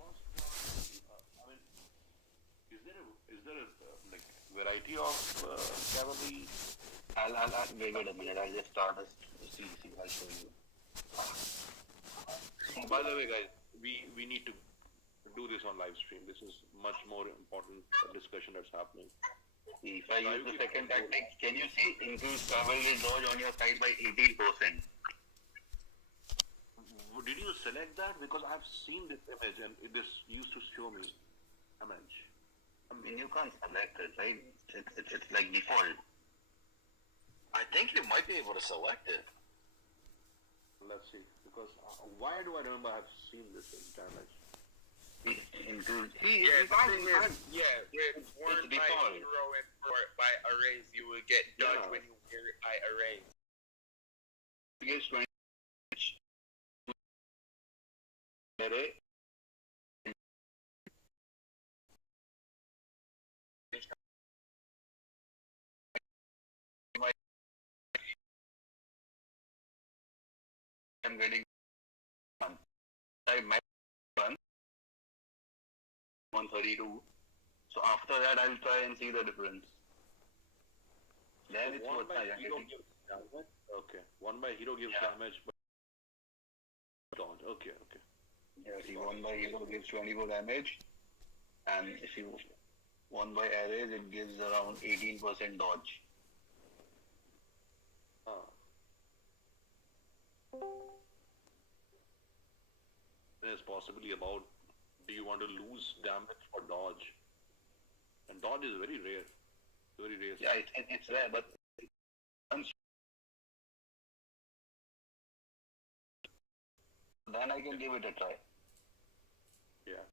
first one, I mean, is there a like variety of cavalry? Wait a minute. I'll just start us. See, I'll show you. By the way, guys, we need to do this on live stream. This is much more important discussion that's happening. If I use the second tactic, can you see increase cavalry dodge on your side by 18%? Did you select that? Because I've seen this image and this used to show me image. I mean, you can't select it, right? It's like default. I think you might be able to select it. Let's see. Because why do I remember I've seen this damage? Include. It's worn by hero and by arrays. You would get dodge when you wear it by arrays. Gives 20 array. I'm getting one. I might run 132. So after that, I'll try and see the difference. Then it's One worth by my hero gives damage. Okay. One by hero gives damage, but dodge. Okay. Yeah, see, one by hero gives 24 damage, and if you one by arrays, it gives around 18% dodge. There's possibly about, do you want to lose damage or dodge? And dodge is very rare. Very rare. Yeah, it's rare, but once then I can give it a try. Yeah.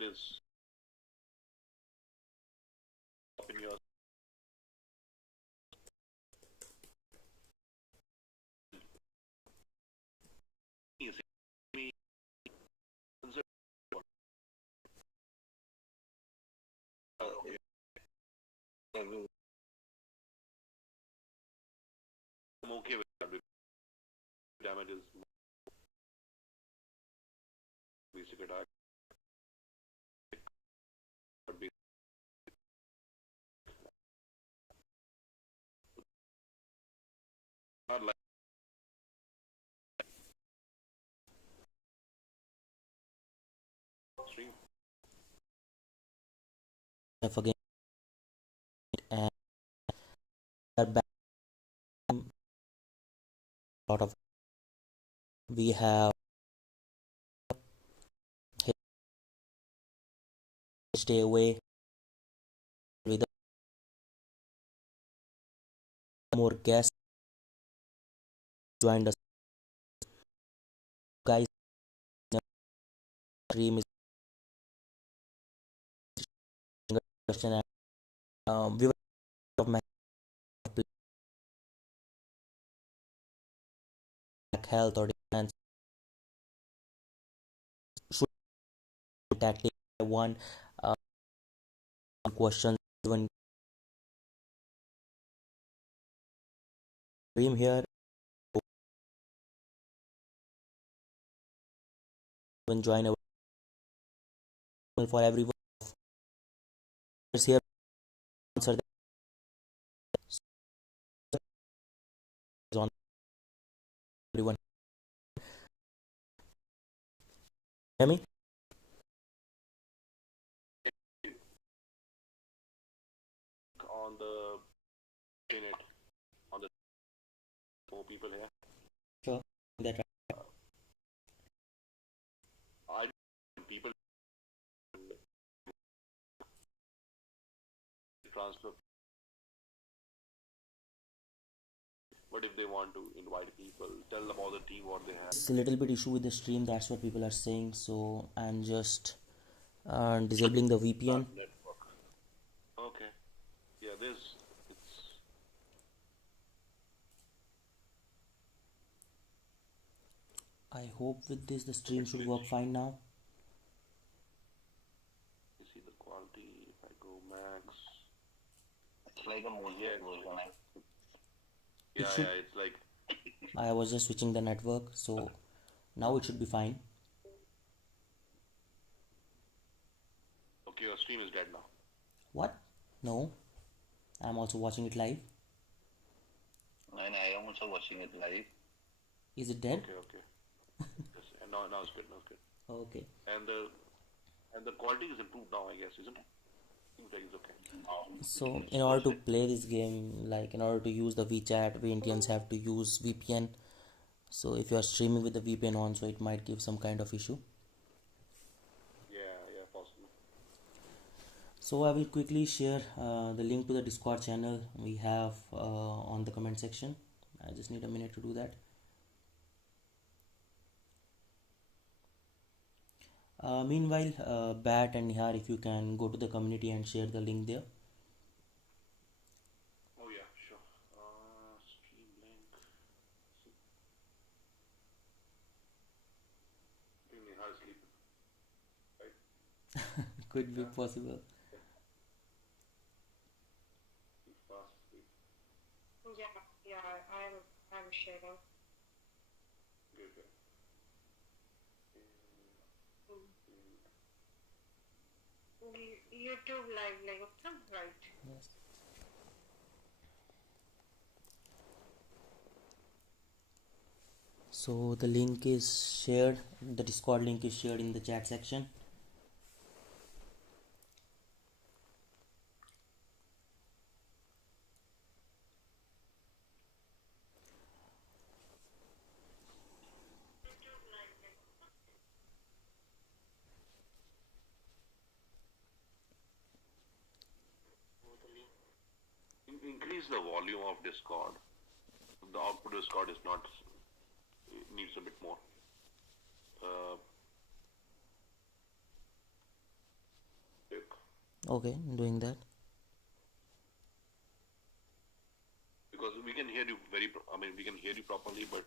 It is up in your I'm okay with that. Damage is basic attack. Not like stream. Again, and we're back. A lot of we have stay away with more guests joined us, guys. Stream is question and we were of my health or defense should tactic one question when stream here when join our for everyone is here answer on everyone hear me On the unit, on the more people here. sure that I people transfer, but if they want to invite people, tell them about the team what they have. it's a little bit issue with the stream, that's what people are saying, so I'm just disabling the VPN. Network. Okay. Yeah, it's I hope with this the stream should work fine now. You see the quality. If I go max, It's like a Mosaic version. it's like. I was just switching the network, so now it should be fine. Okay, your stream is dead now. What? No, I'm also watching it live. And I am also watching it live. Is it dead? Okay. Yes, and now it's good. Now it's good. Okay. And the quality is improved now, I guess, isn't it? Seems like it's okay. So in order to play this game, like in order to use the VChat, we Indians have to use VPN. So if you are streaming with the VPN on, so it might give some kind of issue. Yeah, possible. So I will quickly share the link to the Discord channel we have on the comment section. I just need a minute to do that. Meanwhile, Bat and Nihar, if you can go to the community and share the link there. Oh yeah, sure. Stream link. I think Nihar is sleeping. Right? Could be possible. Fast sleep. Yeah, I'm sharing. Good. YouTube live like right? Yes. So the link is shared, the Discord link is shared in the chat section. Increase the volume of Discord. The output of Discord is not. It needs a bit more. Okay, doing that. Because we can hear you we can hear you properly, but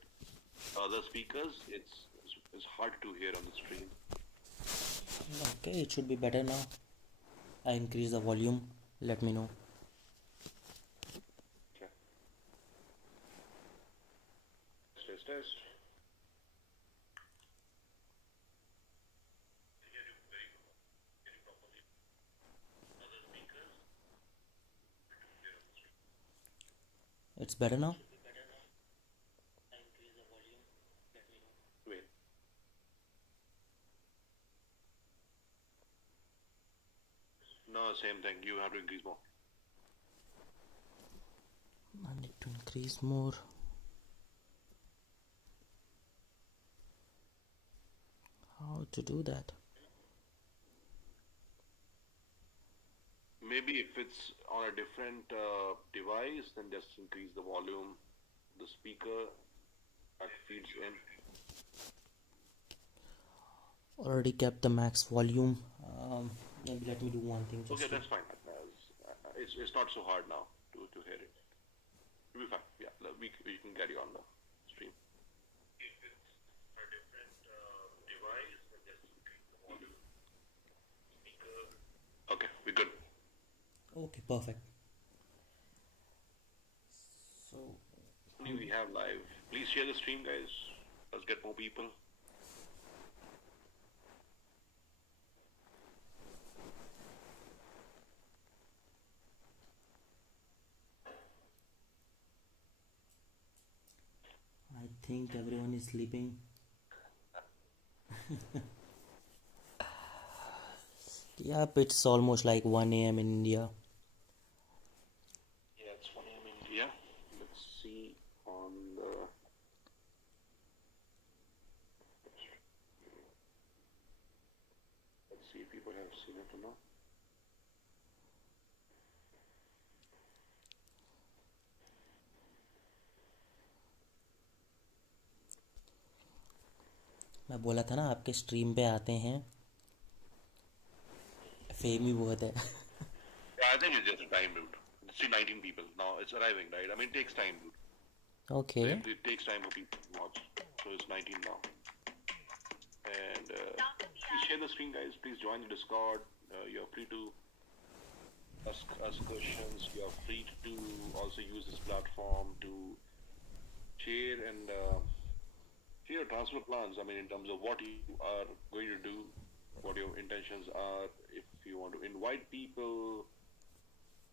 other speakers, it's hard to hear on the stream. Okay, it should be better now. I increase the volume. Let me know. Okay. Test. It's better now? Wait. No, same thing. You have to increase more. I need to increase more. How to do that? Maybe if it's on a different device, then just increase the volume, the speaker that feeds in. Already kept the max volume. Maybe let me do one thing. Okay, that's fine. It's not so hard now to hear it. It'll be fine. Yeah, we can carry on the stream. If it's a different device, then just increase the volume, speaker. Okay, we're good. Okay, perfect. So We have live. Please share the stream, guys. Let's get more people. I think everyone is sleeping. Yep, it's almost like 1 a.m. in India. Yeah, it's 1 a.m. in India. Let's see on the. Let's see if people have seen it or not. मैं बोला था ना आपके stream पे आते हैं fame he बहुत है. Yeah, I think it's just a time, dude. See 19 people. Now it's arriving, right? I mean, it takes time, dude. Okay. It takes time for people to watch. So it's 19 now. And please share the screen, guys. Please join the Discord. You're free to ask us questions. You're free to also use this platform to share and share your transfer plans. I mean, in terms of what you are going to do, what your intentions are. If you want to invite people,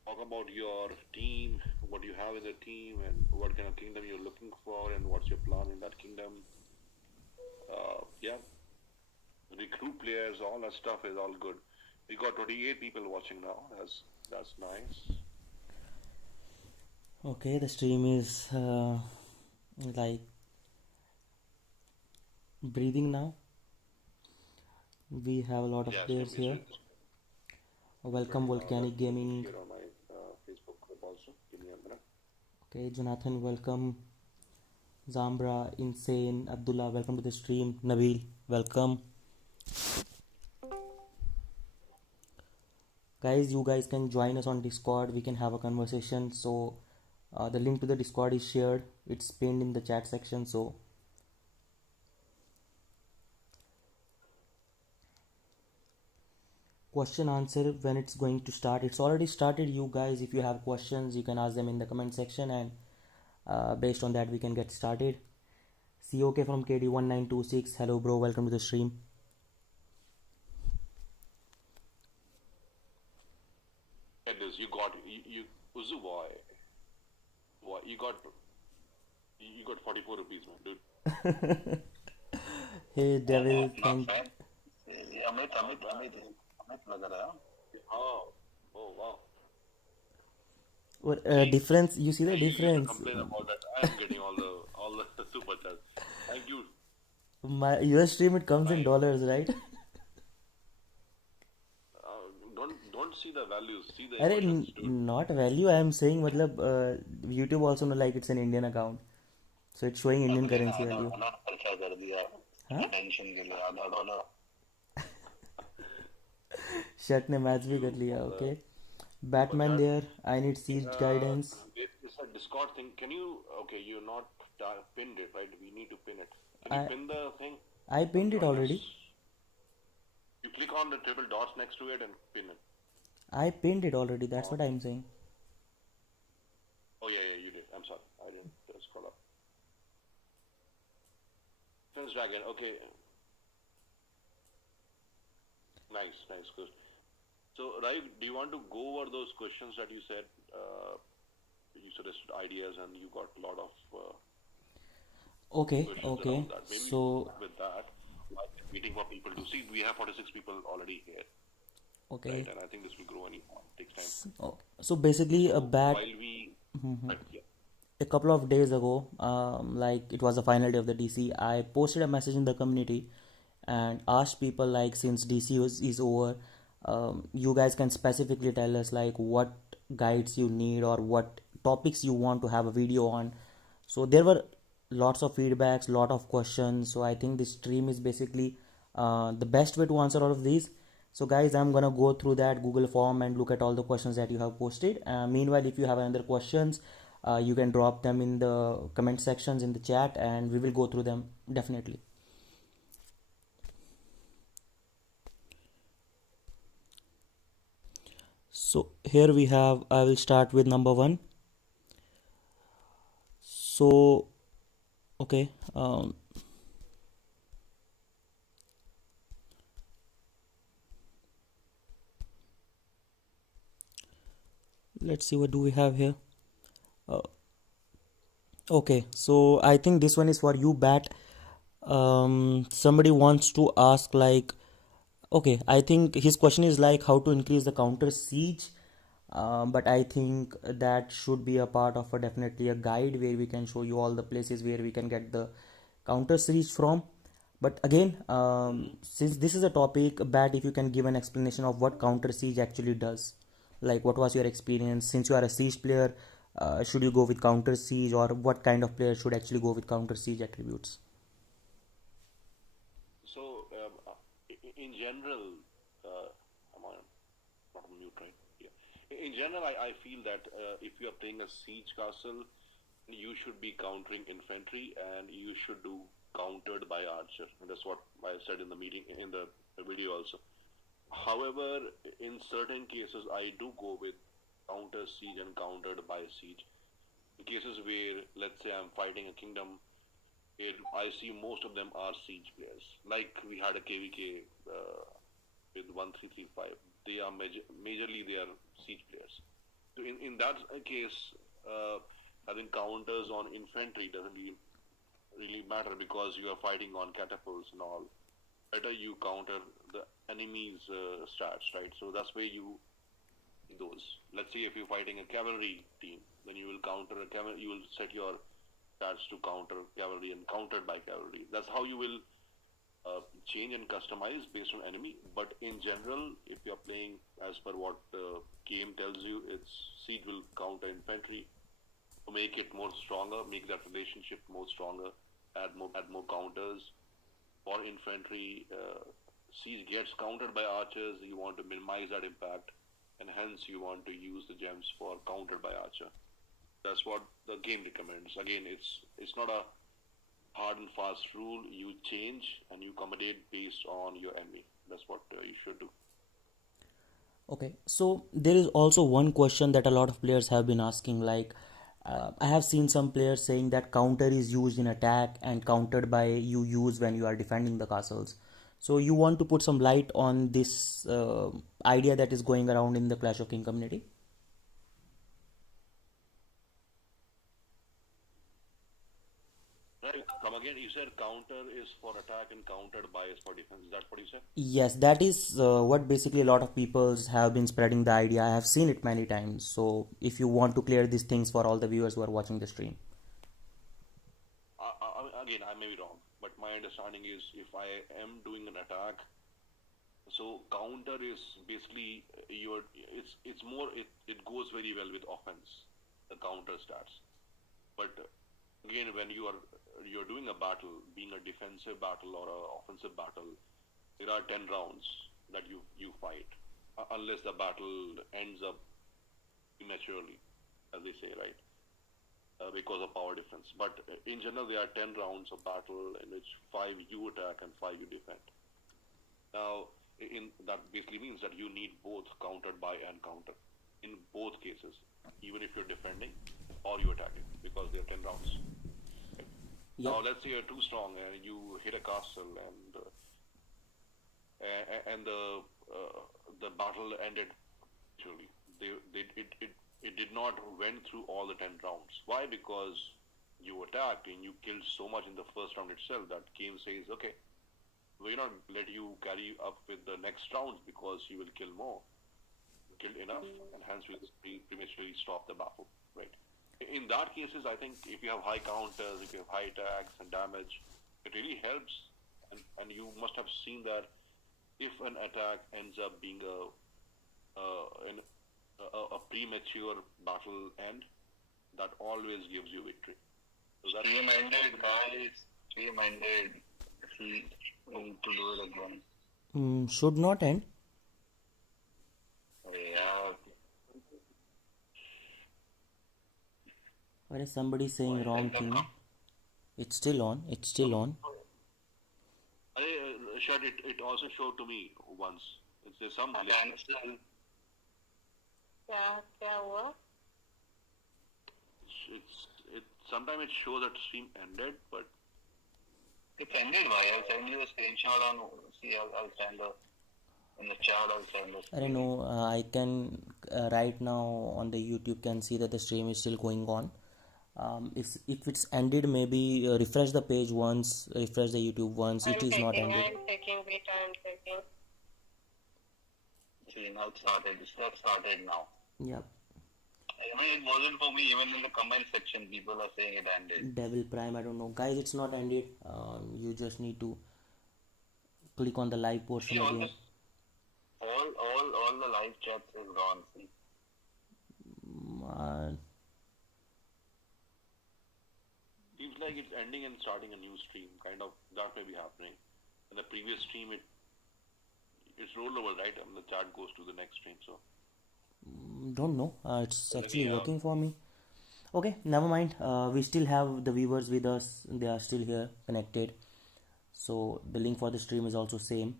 talk about your team, what you have in the team, and what kind of kingdom you're looking for, and what's your plan in that kingdom. Yeah, recruit players, all that stuff is all good. We got 28 people watching now. That's nice. Okay, the stream is like breathing now. We have a lot of players here. Welcome, Volcanic Gaming. Here on my Facebook group also. Give me a minute. Okay, Jonathan, welcome. Zambra, Insane, Abdullah, welcome to the stream. Nabil, welcome. Guys, you guys can join us on Discord. We can have a conversation. So the link to the Discord is shared. It's pinned in the chat section. So question answer when it's going to start. It's already started. You guys, if you have questions, you can ask them in the comment section, and based on that we can get started. COK from KD1926, hello bro, welcome to the stream. You got you Uzu boy. What you got 44 rupees, man, dude. Hey Devil, thank Amit लग रहा है. Oh wow. what difference, you see the difference. Complain about that. I am getting all the super chats. Thank you. Your stream, it comes in dollars, right? Don't see the values. See the Arey, emotions, dude. not value, I am saying matlab YouTube also know like it's an Indian account, so it's showing Indian currency value. खर्चा कर दिया attention के लिए $1. Shirt ने match भी कर लिया. Okay, Batman there, I need siege guidance. It's a Discord thing. Can you? Okay, you're not pinned it, right? We need to pin it. Can you pin the thing? I pinned it already. You click on the triple dots next to it and pin it. I pinned it already, that's what I'm saying. Oh yeah, you did. I'm sorry, I didn't scroll up. Defense Dragon. Okay. Nice, good. So, Rai, do you want to go over those questions that you said? You suggested ideas, and you got a lot of. Okay. Maybe So with that, waiting for people to see. We have 46 people already here. okay. Right? And I think this will grow anyhow. It takes time. Oh, so basically a bat. While we, yeah. A couple of days ago, like it was the final day of the DC, I posted a message in the community and asked people like, since DC is over, you guys can specifically tell us like what guides you need or what topics you want to have a video on. So there were lots of feedbacks, lot of questions. So I think this stream is basically the best way to answer all of these. So guys, I'm gonna go through that Google form and look at all the questions that you have posted. Meanwhile, if you have another questions, you can drop them in the comment sections in the chat and we will go through them definitely. So here we have, I will start with number 1. So okay, let's see what do we have here. Okay, so I think this one is for you, Bat. Somebody wants to ask like, okay, I think his question is like how to increase the counter siege, but I think that should be a part of definitely a guide where we can show you all the places where we can get the counter siege from. But again, since this is a topic, Bat, if you can give an explanation of what counter siege actually does, like what was your experience since you are a siege player. Should you go with counter siege, or what kind of player should actually go with counter siege attributes? So, in general, I'm not on mute, right? Yeah. In general, I feel that if you are playing a siege castle, you should be countering infantry, and you should do countered by archer. And that's what I said in the meeting, in the video also. However, in certain cases, I do go with counter siege and countered by siege. In cases where, let's say, I'm fighting a kingdom, I see most of them are siege players. Like we had a KVK with 1335. They are majorly they are siege players. So in that case, having counters on infantry doesn't really matter because you are fighting on catapults and all. Better you counter the enemy's stats, right? So that's where you those. Let's say if you're fighting a cavalry team, then you will counter a cavalry. You will set your stats to counter cavalry and countered by cavalry. That's how you will change and customize based on enemy. But in general, if you're playing as per what the game tells you, it's siege will counter infantry to make it more stronger, make that relationship more stronger, add more counters. For infantry, siege gets countered by archers. You want to minimize that impact, and hence you want to use the gems for countered by archer. That's what the game recommends. Again, it's not a hard and fast rule. You change and you accommodate based on your enemy. That's what you should do. Okay, so there is also one question that a lot of players have been asking, like I have seen some players saying that counter is used in attack and countered by you use when you are defending the castles. So you want to put some light on this idea that is going around in the Clash of King community? Right. Come again. You said counter is for attack and countered by is for defense. Is that what you said? Yes, that is what basically a lot of people have been spreading the idea. I have seen it many times. So if you want to clear these things for all the viewers who are watching the stream. Again, I may be wrong, but my understanding is if I am doing an attack, so counter is basically it goes very well with offense, the counter stats. But again, when you're doing a battle, being a defensive battle or an offensive battle, there are 10 rounds that you fight, unless the battle ends up prematurely, as they say, right? Because of power difference. But in general, there are 10 rounds of battle in which 5 you attack and 5 you defend. Now, that basically means that you need both countered by and counter in both cases, even if you're defending or you're attacking, because there are 10 rounds. Right? Yep. Now, let's say you're too strong and you hit a castle and the battle ended. Actually, it did not went through all the 10 rounds. Why? Because you attacked and you killed so much in the first round itself that game says, okay, we're not let you carry up with the next rounds because you will kill more. You killed enough, and hence we'll prematurely stop the battle, right? In that cases, I think if you have high counters, if you have high attacks and damage, it really helps. And you must have seen that if an attack ends up being a premature battle end, that always gives you victory. So that's stream ended, guys. Stream ended. We need to do it again. Should not end. Yeah. Where is somebody saying wrong thing? It's still on. It's still on. It also showed to me once. There's some delay. Yeah, what? Sometimes it shows that stream ended, but it's ended. Why? I'll send you a screenshot on. See, I'll send in the chat. I'll send a I don't know. I can right now on the YouTube can see that the stream is still going on. If it's ended, maybe refresh the page once, refresh the YouTube once. It is not ended. I'm taking. See, now it started. It's started now. Yep. I mean, it wasn't for me. Even in the comment section, people are saying it ended. Devil Prime, I don't know. Guys, it's not ended. You just need to click on the live portion See, again. All the live chats is gone. See. Seems like it's ending and starting a new stream. Kind of that may be happening. In the previous stream, it's rolled over, right? And the chat goes to the next stream. So don't know. It's actually working for me. Okay, never mind. We still have the viewers with us. They are still here connected. So the link for the stream is also same.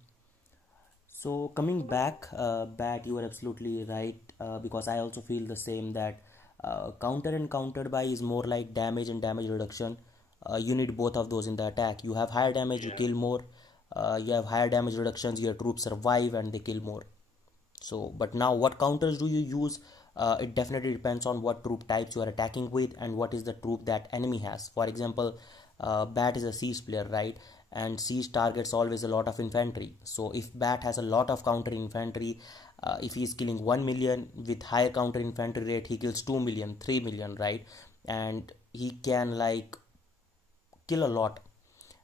So coming back, Bat, you are absolutely right, because I also feel the same, that counter and countered by is more like damage and damage reduction. You need both of those in the attack. You have higher damage, you kill more. You have higher damage reductions, your troops survive and they kill more. So, but now what counters do you use? It definitely depends on what troop types you are attacking with and what is the troop that enemy has. For example, Bat is a siege player, right? And siege targets always a lot of infantry. So if Bat has a lot of counter infantry, if he is killing 1 million with higher counter infantry rate, he kills 2 million, 3 million, right? And he can like kill a lot.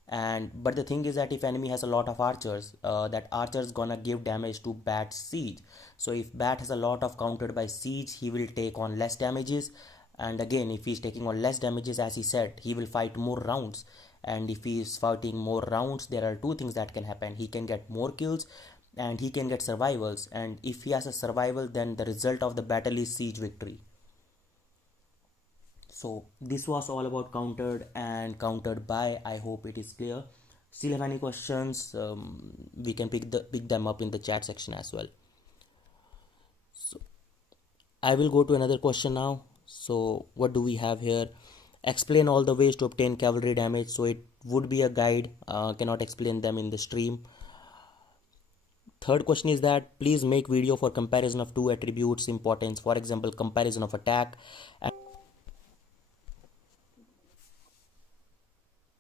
And but the thing is that if enemy has a lot of archers, that archers gonna give damage to Bat's siege. So if Bat has a lot of countered by siege, he will take on less damages. And again, if he's taking on less damages, as he said, he will fight more rounds. And if he is fighting more rounds, there are two things that can happen: he can get more kills and he can get survivals. And if he has a survival, then the result of the battle is siege victory. So this was all about countered and countered by. I hope it is clear. Still have any questions? We can pick them up in the chat section as well. So I will go to another question now. So what do we have here? Explain all the ways to obtain cavalry damage. So it would be a guide. Cannot explain them in the stream. Third question is that please make video for comparison of two attributes importance. For example, comparison of attack.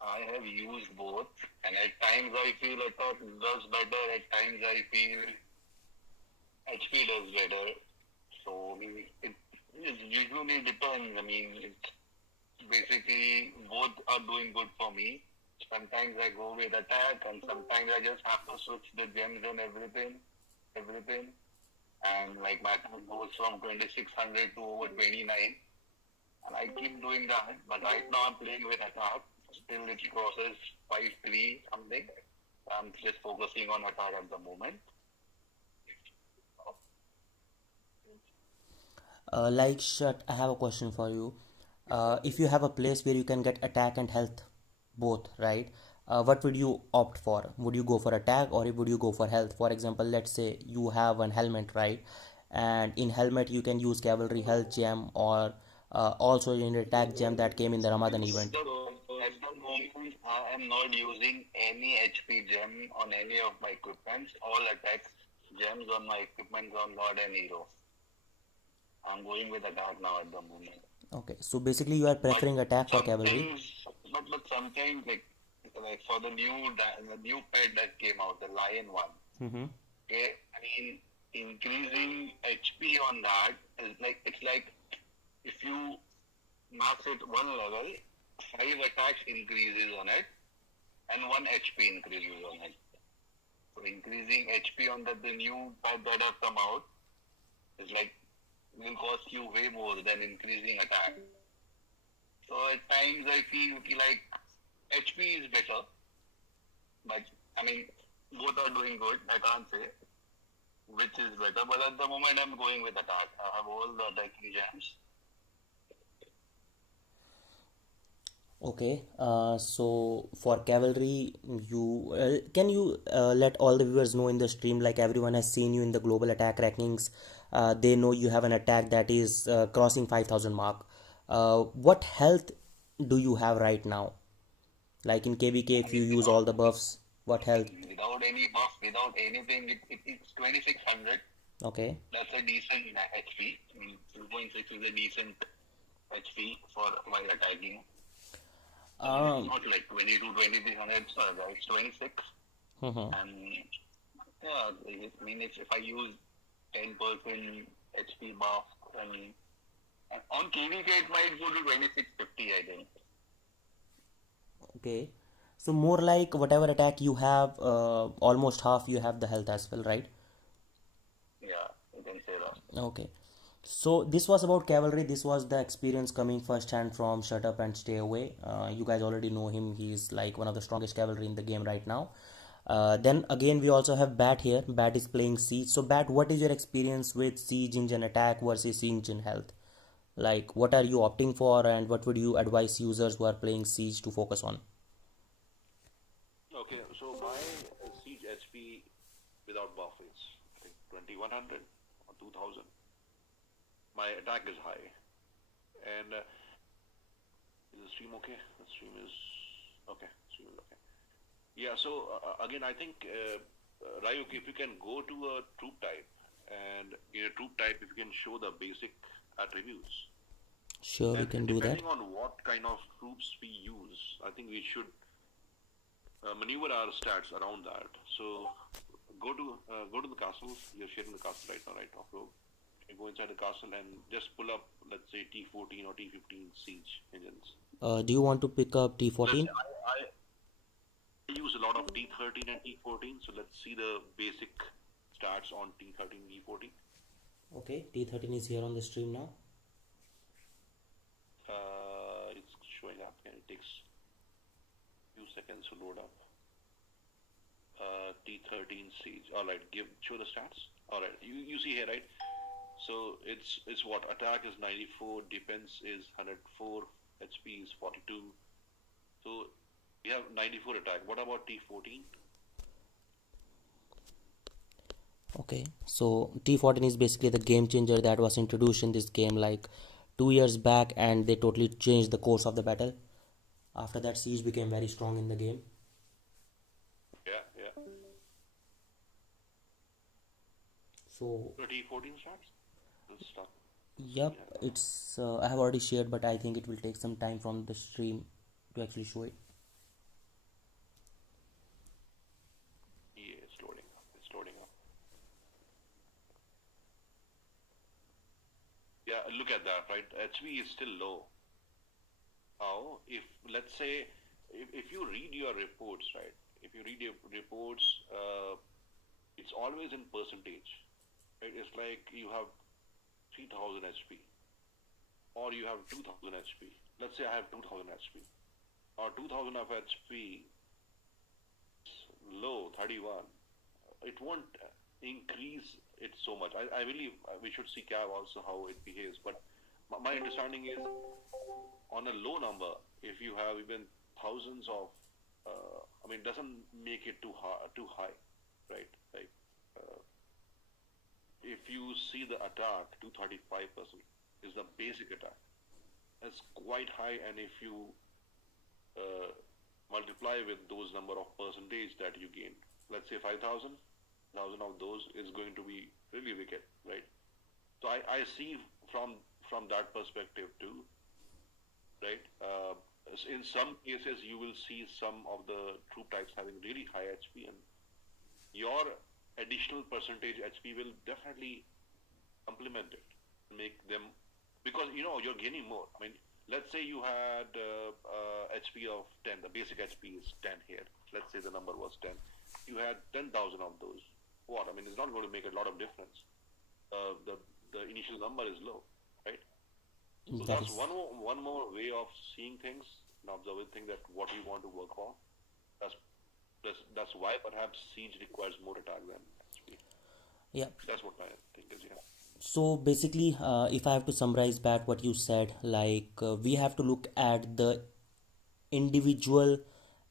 I have used both, and at times I feel attack does better, at times I feel HP does better. So it usually depends. I mean, it's basically both are doing good for me. Sometimes I go with attack, and sometimes I just have to switch the gems and everything. And like my attack goes from 2600 to over 29, and I keep doing that. But right now I'm playing with attack. Still it crosses 5-3 something. I'm just focusing on attack at the moment. Like Shut, I have a question for you. If you have a place where you can get attack and health both, right? What would you opt for? Would you go for attack or would you go for health? For example, let's say you have an helmet, right? And in helmet you can use cavalry health gem, or also in attack gem that came in the Ramadan event. At the moment, I am not using any HP gem on any of my equipments. All attack gems on my equipment on Lord and Hero. I'm going with attack now at the moment. Okay, so basically you are preferring attack for cavalry. But sometimes like for the new pet that came out, the lion one. Mm-hmm. Okay, I mean increasing HP on that is like, it's like if you max it one level, 5 attacks increases on it and 1 HP increases on it. So increasing HP on the new pet that have come out is like will cost you way more than increasing attack. So at times I feel like HP is better, but I mean both are doing good. I can't say which is better, but at the moment I'm going with attack. I have all the attacking gems. Okay, so for cavalry, you can you let all the viewers know in the stream, like everyone has seen you in the global attack rankings. They know you have an attack that is crossing 5000 mark. What health do you have right now? Like in KVK, if you use all the buffs, what health? Without any buff, without anything, it's 2600. Okay. That's a decent HP. I mean, 2.6 is a decent HP for while attacking. It's not like 22, 2300, it's 26. And yeah, I mean, if I use 10% HP buff, and on KVK it might go to 2650, I think. Okay, so more like whatever attack you have, almost half you have the health as well, right? Yeah, you can say that. Okay, so this was about cavalry. This was the experience coming first hand from Shut Up and Stay Away. You guys already know him. He's like one of the strongest cavalry in the game right now. Then again we also have Bat here. Bat is playing Siege. So Bat, what is your experience with Siege engine attack versus Siege engine health? Like what are you opting for, and what would you advise users who are playing Siege to focus on? Okay, so my siege HP without buff is I think 2100 or 2000. My attack is high, and is the stream okay? The stream is okay. Stream is okay. Yeah. So again, I think Rayuk, if you can go to a troop type, and in a troop type, if you can show the basic attributes. Sure, we can do that. Depending on what kind of troops we use, I think we should maneuver our stats around that. So go to the castle. You're sharing the castle right now, right? Off-road. You go inside the castle and just pull up, let's say, T14 or T15 siege engines. Do you want to pick up T14? I use a lot of T13 and T14, so let's see the basic stats on T13, T14. Okay, T13 is here on the stream now. It's showing up and it takes a few seconds to load up. T13 siege. Alright, show the stats. Alright, you see here, right? So it's what? Attack is 94, defense is 104, HP is 42. So we have 94 attack. What about T14? Okay, so T14 is basically the game changer that was introduced in this game like 2 years back, and they totally changed the course of the battle. After that, siege became very strong in the game. Yeah. So T14 stats? Let's start. yep, it's I have already shared, but I think it will take some time from the stream to actually show it. Yeah, it's loading up. Yeah, look at that, right? HP is still low. Now, if let's say, if you read your reports, right? If you read your reports, it's always in percentage. Right? It's like you have 3000 HP, or you have 2000 HP. Let's say I have 2000 HP, or 2000 of HP, low 31. It won't increase it so much. I believe we should see Cav also how it behaves. But my understanding is, on a low number, if you have even thousands of, it doesn't make it too high, right? Like, if you see the attack, 235% is the basic attack. That's quite high, and if you multiply with those number of percentage that you gain, let's say 5,000, 1,000 of those is going to be really wicked, right? So I see from that perspective too, right? In some cases, you will see some of the troop types having really high HP, and your additional percentage HP will definitely complement it, make them, because you're gaining more. Let's say you had HP of 10, the basic HP is 10 here. Let's say the number was 10. You had 10,000 of those. What? It's not going to make a lot of difference. The initial number is low, right? So that's one more way of seeing things and observing things, that what we want to work on. That's why perhaps siege requires more attack than HP. Yeah. That's what I think is, yeah. So basically, if I have to summarize back what you said, we have to look at the individual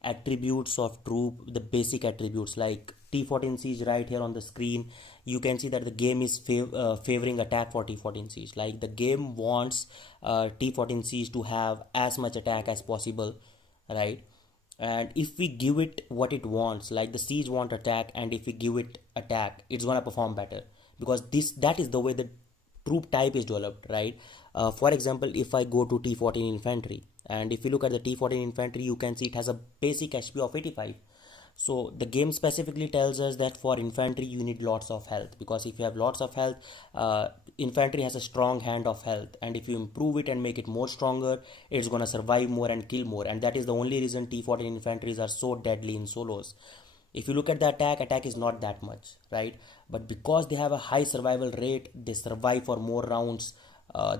attributes of troop, the basic attributes like T14 siege. Right here on the screen, you can see that the game is favoring attack for T14 siege. Like, the game wants T14 siege to have as much attack as possible, right? And if we give it what it wants, like the siege want attack, and if we give it attack, it's gonna perform better, because that is the way the troop type is developed, right? For example, if I go to T14 infantry, and if you look at the T14 infantry, you can see it has a basic HP of 85. So the game specifically tells us that for infantry you need lots of health, because if you have lots of health, infantry has a strong hand of health, and if you improve it and make it more stronger, it's gonna survive more and kill more. And that is the only reason T14 infantries are so deadly in solos. If you look at the attack is not that much, right? But because they have a high survival rate, they survive for more rounds,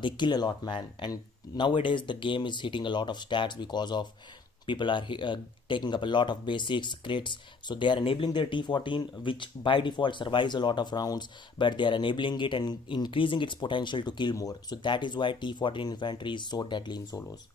they kill a lot, man. And nowadays the game is hitting a lot of stats because of people are taking up a lot of basics, crits. So they are enabling their T14, which by default survives a lot of rounds, but they are enabling it and increasing its potential to kill more. So that is why T14 infantry is so deadly in solos.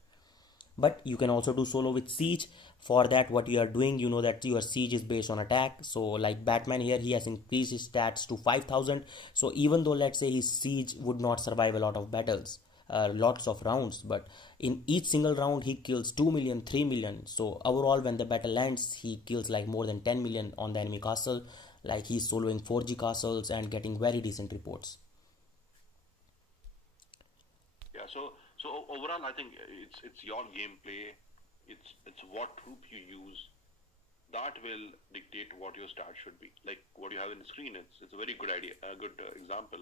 But you can also do solo with siege. For that, what you are doing, you know that your siege is based on attack. So like Batman here, he has increased his stats to 5000. So even though let's say his siege would not survive a lot of battles, lots of rounds, but in each single round he kills 2 million, 3 million. So overall when the battle ends, he kills like more than 10 million on the enemy castle. Like he's soloing 4G castles and getting very decent reports. Yeah, so overall, I think it's your gameplay, it's what troop you use that will dictate what your stats should be. Like what you have in the screen, it's a very good idea, a good example.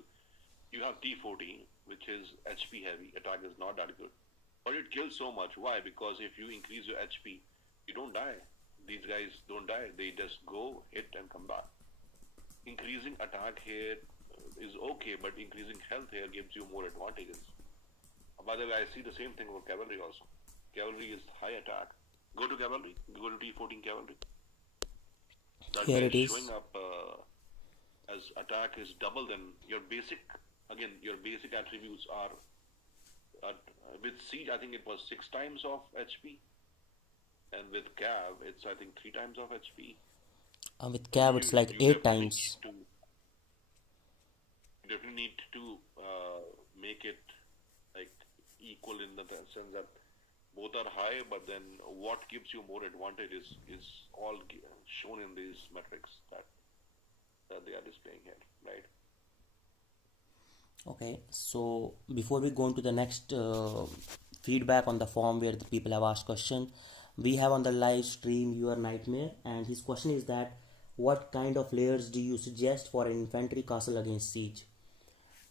You have T14, which is HP heavy. Attack is not that good, but it kills so much. Why? Because if you increase your HP, you don't die. These guys don't die. They just go hit and come back. Increasing attack here is okay, but increasing health here gives you more advantages. By the way, I see the same thing for cavalry also. Cavalry is high attack. Go to cavalry. Go to T14 cavalry. That Here way it it's is. showing up as attack is double than your basic. Again, your basic attributes are with siege. I think it was 6 times of HP, and with cav, it's I think 3 times of HP. With Cav, it's like You 8 definitely times. need to you definitely need to make it like equal in the sense that both are high, but then what gives you more advantage is all shown in these metrics that they are displaying here, right? Okay, so before we go into the next feedback on the form where the people have asked question, we have on the live stream your nightmare, and his question is that what kind of layers do you suggest for an infantry castle against siege?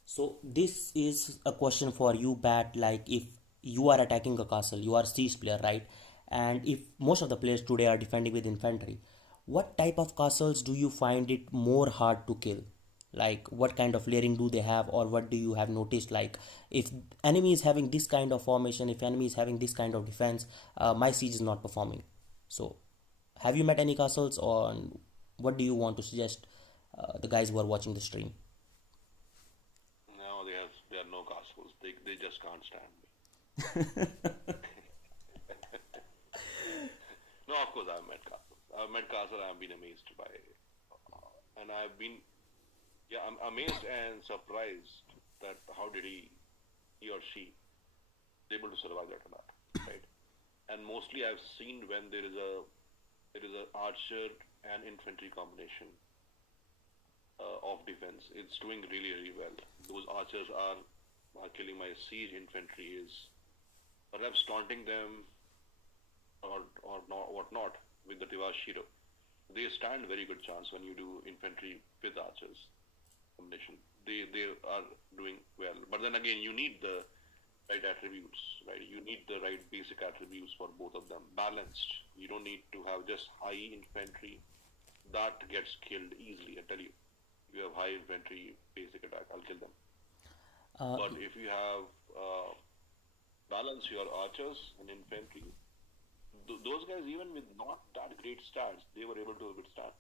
So this is a question for you, Bat. Like if you are attacking a castle, you are siege player, right? And if most of the players today are defending with infantry, what type of castles do you find it more hard to kill? Like what kind of layering do they have, or what do you have noticed? Like if enemy is having this kind of formation, if enemy is having this kind of defense, my siege is not performing. So have you met any castles, or what do you want to suggest the guys who are watching the stream? Now they are no castles. They just can't stand me. No, of course I've met castles. I've been amazed by, and I've been I'm amazed and surprised that how did he or she is able to survive that attack, right? And mostly I've seen when there is a archer and infantry combination of defense, it's doing really really well. Those archers are killing my siege infantry is perhaps taunting them or not whatnot with the Tivashiro. They stand very good chance when you do infantry with archers combination. They are doing well, but then again you need the right attributes, right? You need the right basic attributes for both of them, balanced. You don't need to have just high infantry that gets killed easily. I tell you, you have high infantry basic attack, I'll kill them. But if you have balance your archers and infantry, those guys even with not that great stats, they were able to withstand.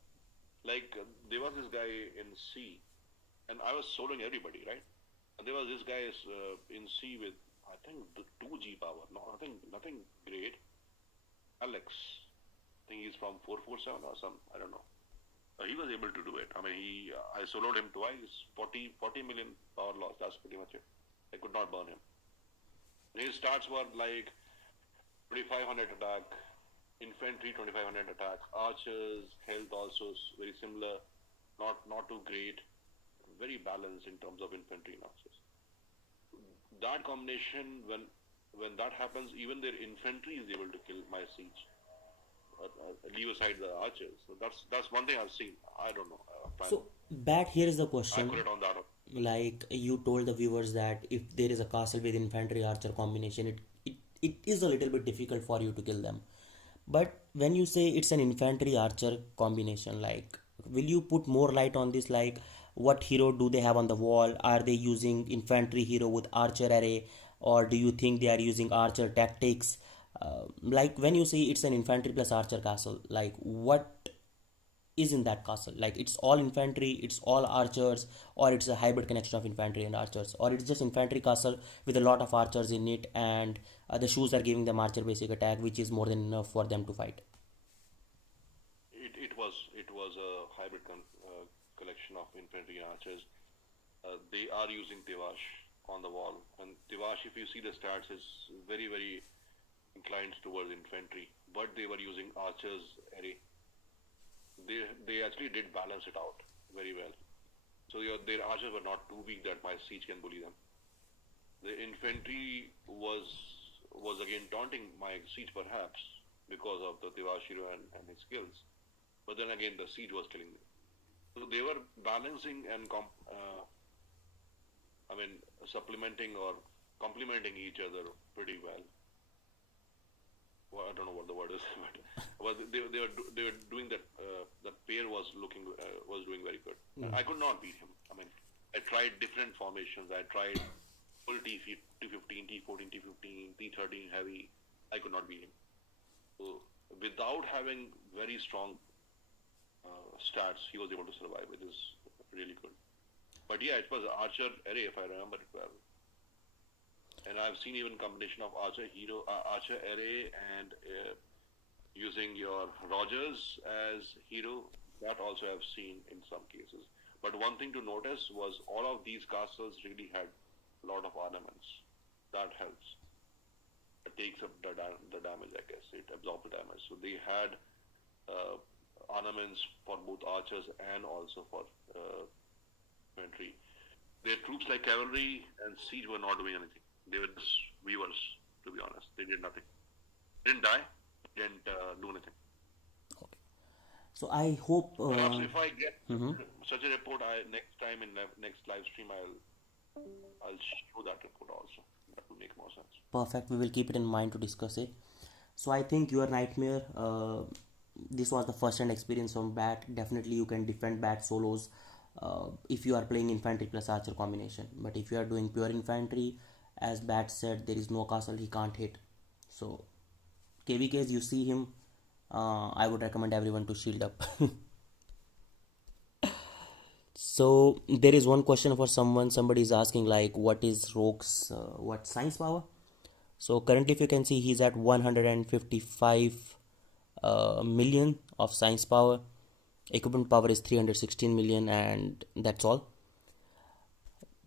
Like there was this guy in C, and I was soloing everybody, right? And there was this guy in C with I think the 2G power, nothing great. Alex, I think he's from 447 or some, I don't know. He was able to do it. I mean, I soloed him twice, 40 million power loss. That's pretty much it. I could not burn him. His stats were like 2500 attack, infantry 2500 attack, archers health also very similar, not too great, very balanced in terms of infantry and archers. That combination, when that happens, even their infantry is able to kill my siege. Leave aside the archers. So that's one thing I've seen. I don't know. So, Bat, here is the question. Accurate on that. Like you told the viewers that if there is a castle with infantry archer combination, it is a little bit difficult for you to kill them. But when you say it's an infantry archer combination, like will you put more light on this? Like what hero do they have on the wall? Are they using infantry hero with archer array, or do you think they are using archer tactics? Like when you say it's an infantry plus archer castle, like what is in that castle. Like it's all infantry, it's all archers, or it's a hybrid connection of infantry and archers, or it's just infantry castle with a lot of archers in it, and the shoes are giving them archer basic attack, which is more than enough for them to fight. It was a hybrid collection of infantry and archers. They are using Tivash on the wall, and Tivash, if you see the stats, is very inclined towards infantry, but they were using archers array. They actually did balance it out very well. So their archers were not too weak that my siege can bully them. The infantry was again taunting my siege perhaps because of the Tivash hero and his skills. But then again, the siege was killing me. So they were balancing and supplementing or complementing each other pretty well. Well, I don't know what the word is, but they were doing that. The pair was doing very good. I could not beat him. I mean, I tried different formations. I tried full T15, T14, T15, T13 heavy. I could not beat him. So without having very strong stats, he was able to survive, which is really good. But yeah, it was archer array if I remember it well. And I've seen even combination of archer array and using your Rogers as hero. That also I've seen in some cases. But one thing to notice was all of these castles really had a lot of ornaments. That helps. It takes up the damage, I guess. It absorbs the damage. So they had ornaments for both archers and also for infantry. Their troops like cavalry and siege were not doing anything. They were just weavers, to be honest. They did nothing. Didn't die. Didn't do anything. Okay. So I hope. Perhaps if I get such a report, next time in next live stream, I'll show that report also. That will make more sense. Perfect. We will keep it in mind to discuss it. So I think your nightmare. This was the first-hand experience from Bat. Definitely, you can defend Bat solos if you are playing infantry plus archer combination. But if you are doing pure infantry, as Bat said, there is no castle he can't hit. So KVKs, you see him, I would recommend everyone to shield up. So there is one question for somebody is asking like what is Rogue's what science power. So currently if you can see he's at 155 million of science power. Equipment power is 316 million, and that's all.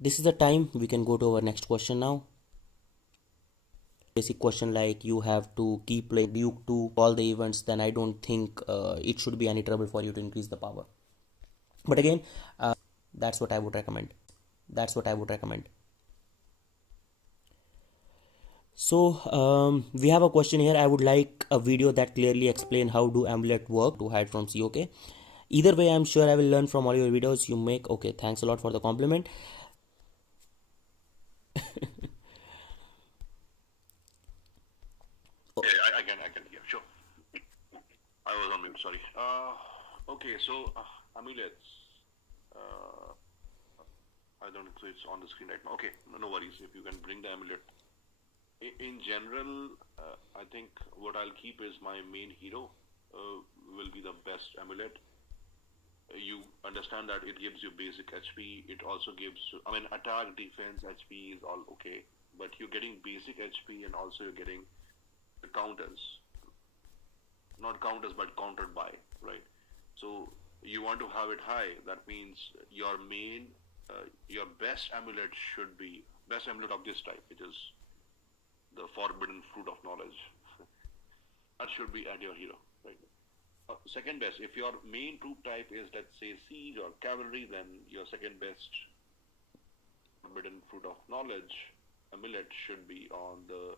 This is the time we can go to our next question now. Basic question like you have to keep playing Duke to all the events, then I don't think it should be any trouble for you to increase the power. But again, that's what I would recommend. So we have a question here. I would like a video that clearly explain how do amulet work to hide from COK. Either way, I'm sure I will learn from all your videos you make. Okay, thanks a lot for the compliment. I can hear. Sure. I was on mute. Sorry. Okay. So amulets. I don't think so it's on the screen right now. Okay. No worries. If you can bring the amulet. In general, I think what I'll keep is my main hero will be the best amulet. You understand that it gives you basic HP. It also gives, attack, defense, HP is all okay. But you're getting basic HP and also you're getting the counters. Not counters, but countered by, right? So you want to have it high. That means your main, your best amulet should be, best amulet of this type, which is the forbidden fruit of knowledge. That should be at your hero, right? Second best, if your main troop type is, let's say, siege or cavalry, then your second best forbidden fruit of knowledge amulet should be on the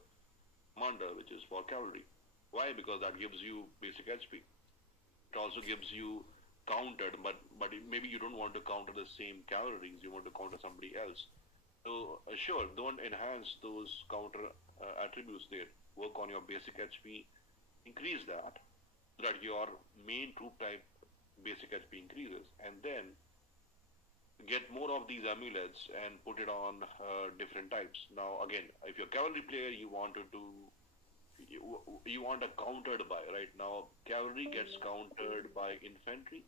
commander, which is for cavalry. Why? Because that gives you basic HP. It also gives you countered, but maybe you don't want to counter the same cavalries, you want to counter somebody else. So sure, don't enhance those counter attributes there. Work on your basic HP, increase that, so that your main troop type basic HP increases, and then get more of these amulets and put it on different types. Now again, if you're a cavalry player, you want a countered by, right? Now cavalry gets countered by infantry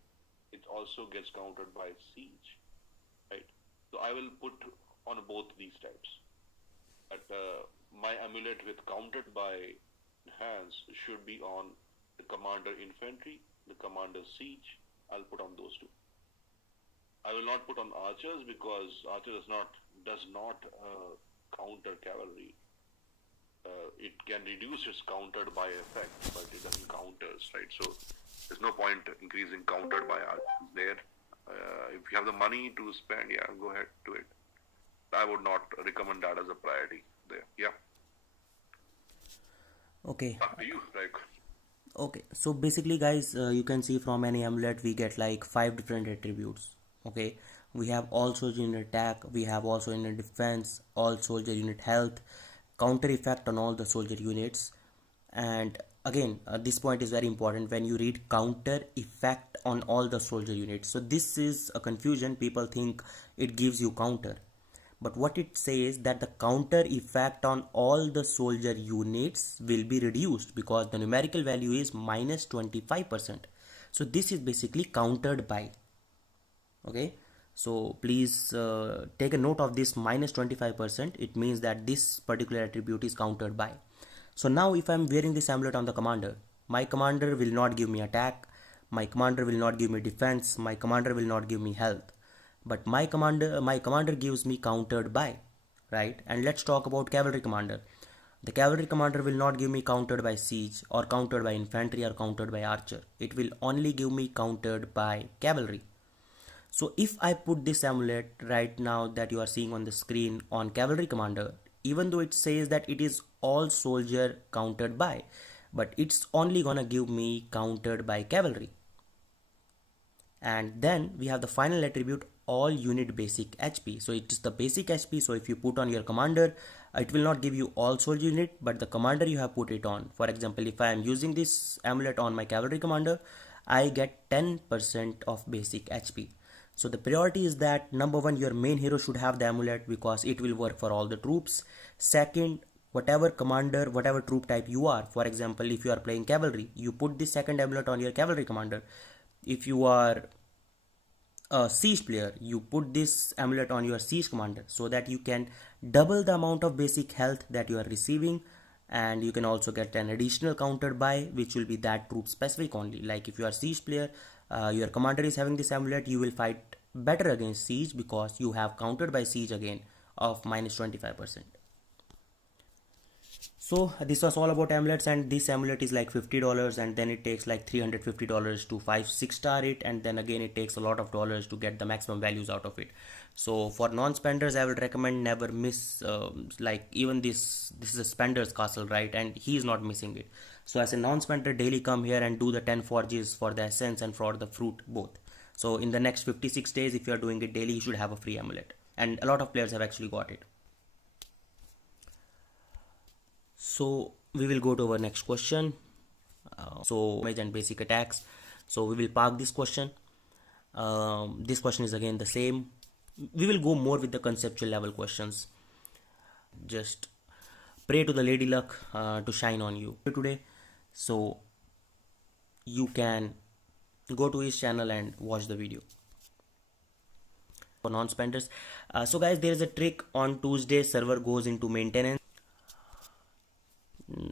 it also gets countered by siege, right? So I will put on both these types. But my amulet with countered by hands should be on the commander infantry, the commander siege. I'll put on those two. I will not put on archers because archer does not counter cavalry. It can reduce its countered by effect, but it doesn't counters, right? So there's no point increasing countered by archers there. If you have the money to spend, yeah, go ahead, do it. I would not recommend that as a priority there. Yeah. Okay. Up to you, like. Okay, so basically guys, you can see from any amulet we get like 5 different attributes. Okay, we have all soldier unit attack, we have also unit defense, all soldier unit health, counter effect on all the soldier units. And again, this point is very important when you read counter effect on all the soldier units. So this is a confusion. People think it gives you counter, but what it says that the counter effect on all the soldier units will be reduced because the numerical value is minus 25%. So this is basically countered by. Okay, so please take a note of this minus 25%. It means that this particular attribute is countered by. So now if I'm wearing this amulet on the commander, my commander will not give me attack, my commander will not give me defense, my commander will not give me health, but my commander gives me countered by, right? And let's talk about cavalry commander. The cavalry commander will not give me countered by siege or countered by infantry or countered by archer. It will only give me countered by cavalry. So if I put this amulet right now that you are seeing on the screen on cavalry commander, even though it says that it is all soldier countered by, but it's only gonna give me countered by cavalry. And then we have the final attribute, all unit basic HP. So it is the basic HP. So if you put on your commander, it will not give you all soldier unit, but the commander you have put it on. For example, if I am using this amulet on my cavalry commander, I get 10% of basic HP. So the priority is that number one, your main hero should have the amulet because it will work for all the troops. Second, whatever commander, whatever troop type you are, for example, if you are playing cavalry, you put this second amulet on your cavalry commander. If you are a siege player, you put this amulet on your siege commander so that you can double the amount of basic health that you are receiving, and you can also get an additional counter by which will be that troop specific only. Like if you are siege player, your commander is having this amulet, you will fight better against siege because you have countered by siege again of minus 25%. So this was all about amulets, and this amulet is like $50, and then it takes like $350 to 5-6 star it, and then again it takes a lot of dollars to get the maximum values out of it. So for non-spenders, I would recommend never miss, like even this is a spender's castle, right? And he is not missing it. So as a non-spender, daily come here and do the 10 forges for the essence and for the fruit both. So in the next 56 days, if you are doing it daily, you should have a free amulet, and a lot of players have actually got it. So we will go to our next question. So damage and basic attacks. So we will park this question. This question is again the same. We will go more with the conceptual level questions. Just pray to the Lady Luck to shine on you today. So you can go to his channel and watch the video. For non-spenders. So guys, there is a trick on Tuesday. Server goes into maintenance.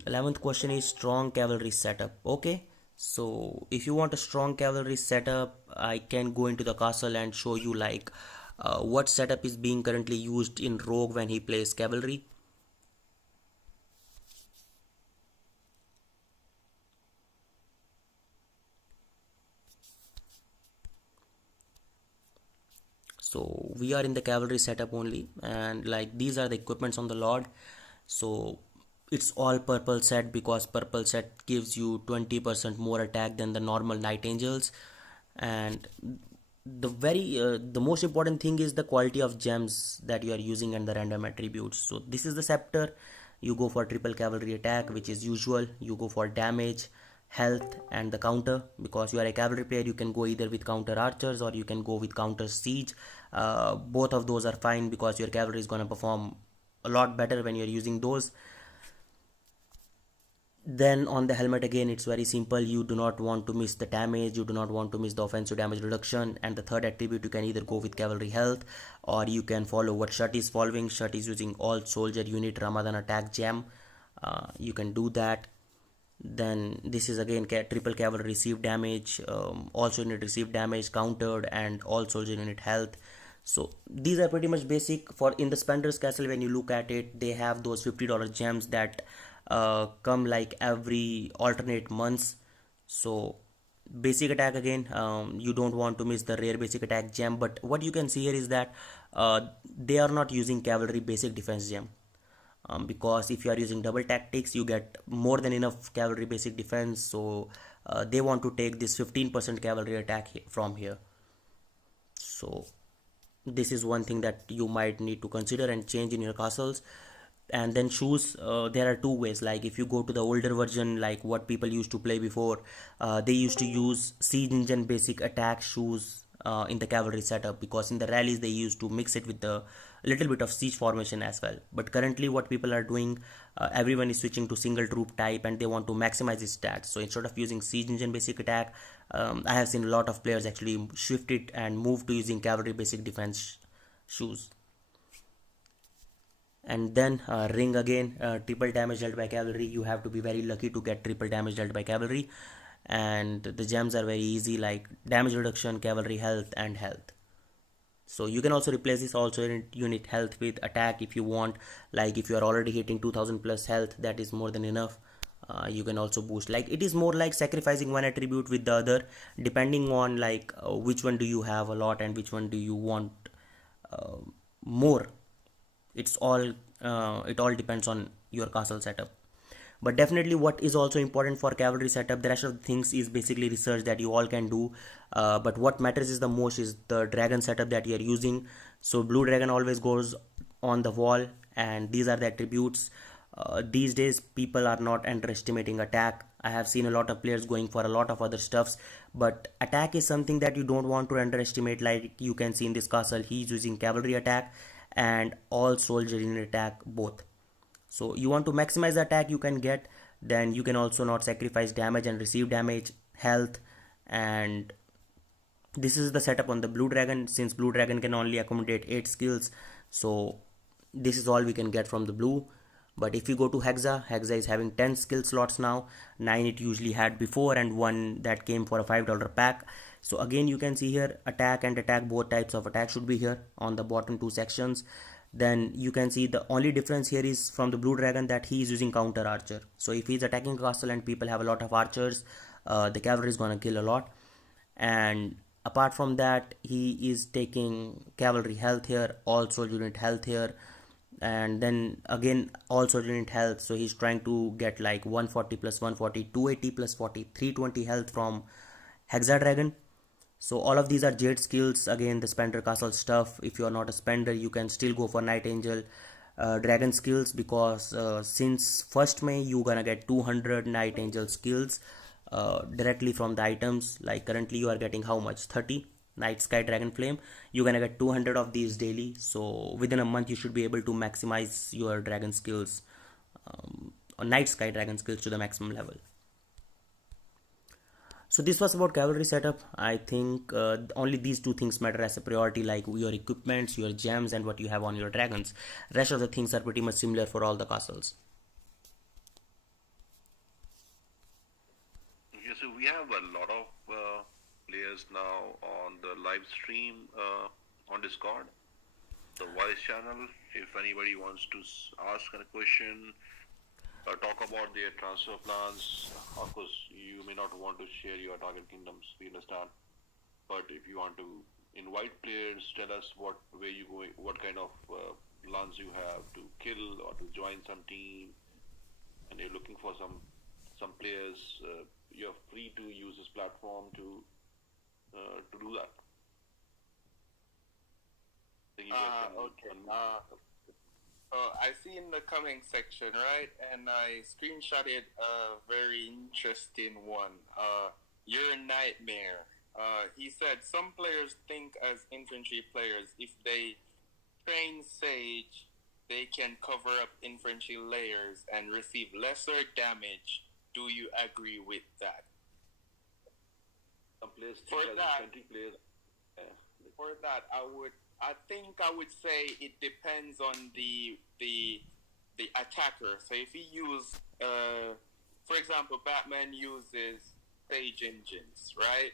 11th question is strong cavalry setup. Okay, so if you want a strong cavalry setup, I can go into the castle and show you like what setup is being currently used in Rogue when he plays cavalry. So we are in the cavalry setup only, and like these are the equipments on the Lord. So it's all purple set because purple set gives you 20% more attack than the normal Night Angels. And the most important thing is the quality of gems that you are using and the random attributes. So this is the scepter. You go for triple cavalry attack, which is usual. You go for damage, health, and the counter. Because you are a cavalry player, you can go either with counter archers or you can go with counter siege. Both of those are fine because your cavalry is going to perform a lot better when you're using those. Then on the helmet again, it's very simple. You do not want to miss the damage, you do not want to miss the offensive damage reduction. And the third attribute, you can either go with cavalry health, or you can follow what Shut is following. Shut is using all soldier unit Ramadan attack gem. You can do that. Then this is again triple cavalry received damage, also unit received damage countered, and all soldier unit health. So these are pretty much basic. For in the Spender's Castle, when you look at it, they have those $50 gems that come like every alternate months. So basic attack again, you don't want to miss the rare basic attack gem. But what you can see here is that they are not using cavalry basic defense gem, because if you are using double tactics, you get more than enough cavalry basic defense. So they want to take this 15% cavalry attack from here. So this is one thing that you might need to consider and change in your castles. And then shoes, there are two ways. Like if you go to the older version, like what people used to play before, they used to use siege engine basic attack shoes in the cavalry setup, because in the rallies they used to mix it with the little bit of siege formation as well. But currently what people are doing, everyone is switching to single troop type, and they want to maximize its stats. So instead of using siege engine basic attack, I have seen a lot of players actually shift it and move to using cavalry basic defense shoes. And then ring again, triple damage dealt by cavalry. You have to be very lucky to get triple damage dealt by cavalry, and the gems are very easy, like damage reduction, cavalry health, and health. So you can also replace this also unit health with attack if you want. Like if you are already hitting 2000 plus health, that is more than enough. You can also boost, like it is more like sacrificing one attribute with the other, depending on like which one do you have a lot and which one do you want more. It's all it all depends on your castle setup. But definitely what is also important for cavalry setup, the rest of the things is basically research that you all can do, but what matters is the most is the dragon setup that you are using. So blue dragon always goes on the wall, and these are the attributes. These days people are not underestimating attack. I have seen a lot of players going for a lot of other stuffs, but attack is something that you don't want to underestimate. Like you can see in this castle, he's using cavalry attack and all soldier unit attack both. So you want to maximize the attack you can get. Then you can also not sacrifice damage and receive damage, health. And this is the setup on the blue dragon, since blue dragon can only accommodate 8 skills. So this is all we can get from the blue. But if you go to Hexa is having 10 skill slots now. 9 it usually had before, and 1 that came for a $5 pack. So again you can see here attack and attack, both types of attack should be here on the bottom 2 sections. Then you can see the only difference here is from the blue dragon that he is using counter archer. So if he's attacking castle and people have a lot of archers, the cavalry is gonna kill a lot. And apart from that, he is taking cavalry health here, all soldier unit health here, and then again all soldier unit health. So he's trying to get like 140 plus 140, 280 plus 40, 320 health from Hexa dragon. So all of these are jade skills, again the spender castle stuff. If you are not a spender, you can still go for night angel dragon skills, because since 1st May you gonna get 200 night angel skills directly from the items. Like currently you are getting how much, 30 night sky dragon flame. You're gonna get 200 of these daily. So within a month you should be able to maximize your dragon skills, or night sky dragon skills to the maximum level. So this was about cavalry setup. I think only these two things matter as a priority, like your equipments, your gems, and what you have on your dragons. Rest of the things are pretty much similar for all the castles. Okay, so we have a lot of players now on the live stream on Discord, the voice channel. If anybody wants to ask a question, talk about their transfer plans. Of course, you may not want to share your target kingdoms, we understand. But if you want to invite players, tell us where you going, what kind of plans you have to kill or to join some team, and you're looking for some players. You're free to use this platform to do that. Okay. I see in the comment section, right? And I screenshotted a very interesting one. Your nightmare. He said some players think as infantry players, if they train Sage, they can cover up infantry layers and receive lesser damage Do you agree with that? Some players For think as that, infantry players. for that, I think I would say it depends on the attacker. So if he use, for example, Batman uses Sage engines, right?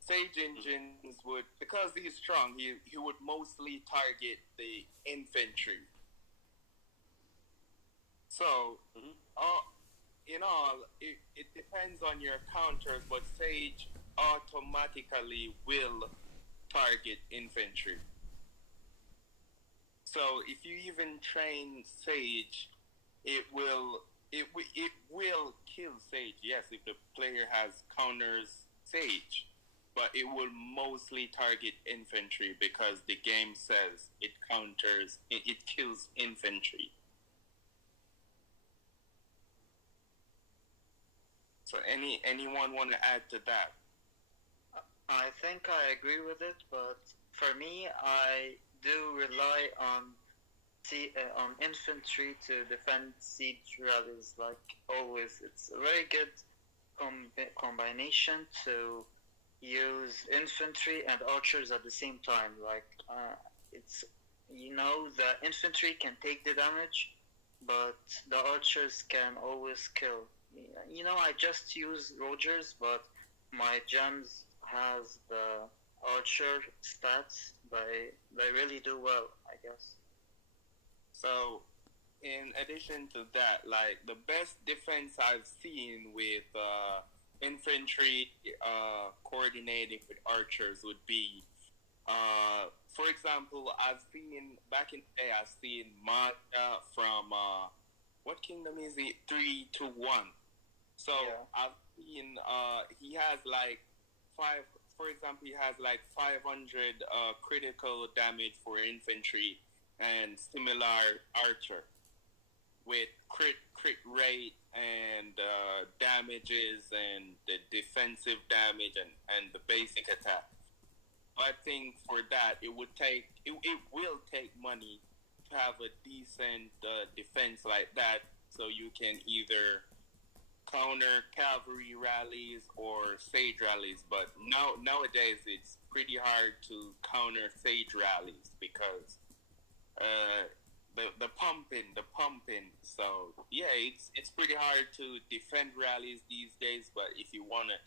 Sage engines would, because he's strong, he would mostly target the infantry. So, in all, it depends on your counters, but Sage automatically will target infantry. So if you even train Sage, it will kill Sage. Yes, if the player has counters Sage, but it will mostly target infantry because the game says it kills infantry. So anyone want to add to that? I think I agree with it, but for me, I do rely on infantry to defend siege rallies. Like always, it's a very good combination to use infantry and archers at the same time. Like it's the infantry can take the damage, but the archers can always kill. I just use Rogers, but my gems has the archer stats. They really do well, I guess. So, in addition to that, like the best defense I've seen with infantry coordinating with archers would be, for example, I've seen back in the day, I've seen Maya from what kingdom is it? 3-1. So yeah. I've seen he has like for example, he has like 500 critical damage for infantry and similar archer with crit rate and damages and the defensive damage and the basic attack. I think for that it will take money to have a decent defense like that, so you can either counter cavalry rallies or sage rallies. But nowadays it's pretty hard to counter sage rallies because the pumping. So yeah, it's pretty hard to defend rallies these days. But if you want to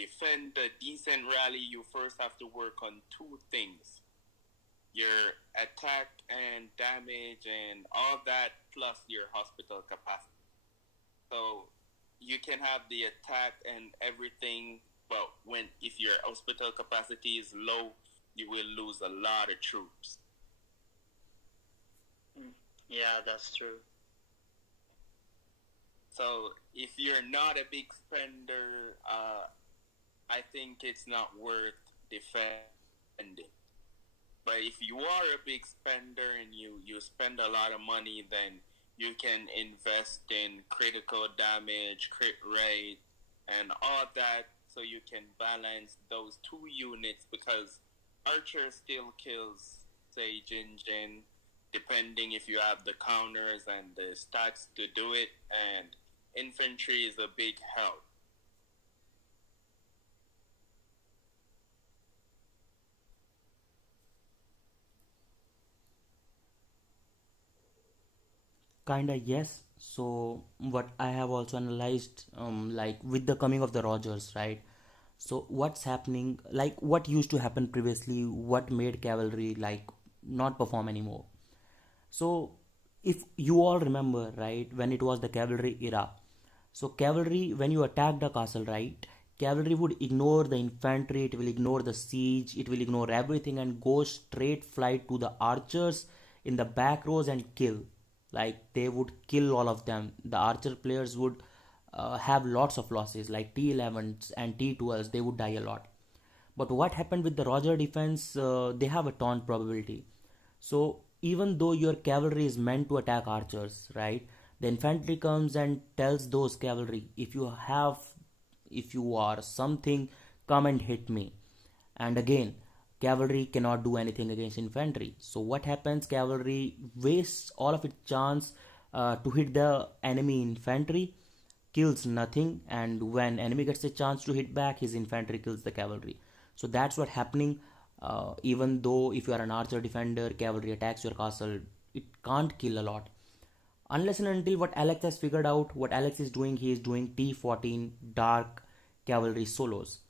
defend a decent rally, you first have to work on two things: your attack and damage and all that, plus your hospital capacity. So you can have the attack and everything, but if your hospital capacity is low, you will lose a lot of troops. Yeah, that's true. So if you're not a big spender, I think it's not worth defending. But if you are a big spender and you spend a lot of money, then you can invest in critical damage, crit rate, and all that, so you can balance those two units, because archer still kills Sage Engine, depending if you have the counters and the stats to do it, and infantry is a big help. Kinda yes. So what I have also analyzed, like with the coming of the Rogers, right? So what's happening? Like what used to happen previously? What made cavalry like not perform anymore? So if you all remember, right, when it was the cavalry era, so cavalry, when you attacked a castle, right, cavalry would ignore the infantry, it will ignore the siege, it will ignore everything and go straight flight to the archers in the back rows and kill. Like they would kill all of them. The archer players would have lots of losses, like T11s and T12s, they would die a lot. But what happened with the Roger defense? They have a taunt probability. So even though your cavalry is meant to attack archers, right, the infantry comes and tells those cavalry, if you are something, come and hit me. And again, cavalry cannot do anything against infantry. So what happens? Cavalry wastes all of its chance to hit the enemy infantry, kills nothing, and when enemy gets a chance to hit back, his infantry kills the cavalry. So that's what happening. Even though if you are an archer defender, cavalry attacks your castle, it can't kill a lot. Unless and until what Alex has figured out, what Alex is doing, he is doing T14 dark cavalry solos.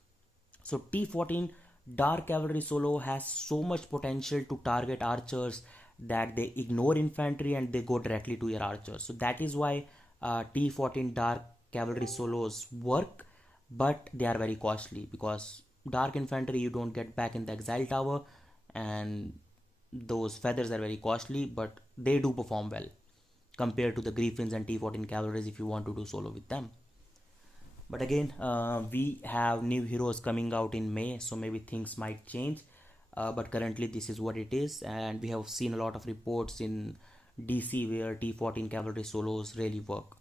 So T14 dark cavalry solo has so much potential to target archers that they ignore infantry and they go directly to your archers. So that is why T14 dark cavalry solos work, but they are very costly because dark infantry you don't get back in the exile tower, and those feathers are very costly, but they do perform well compared to the griffins and T14 cavalries if you want to do solo with them. But again, we have new heroes coming out in May, so maybe things might change. But currently, this is what it is, and we have seen a lot of reports in DC where T14 cavalry solos really work.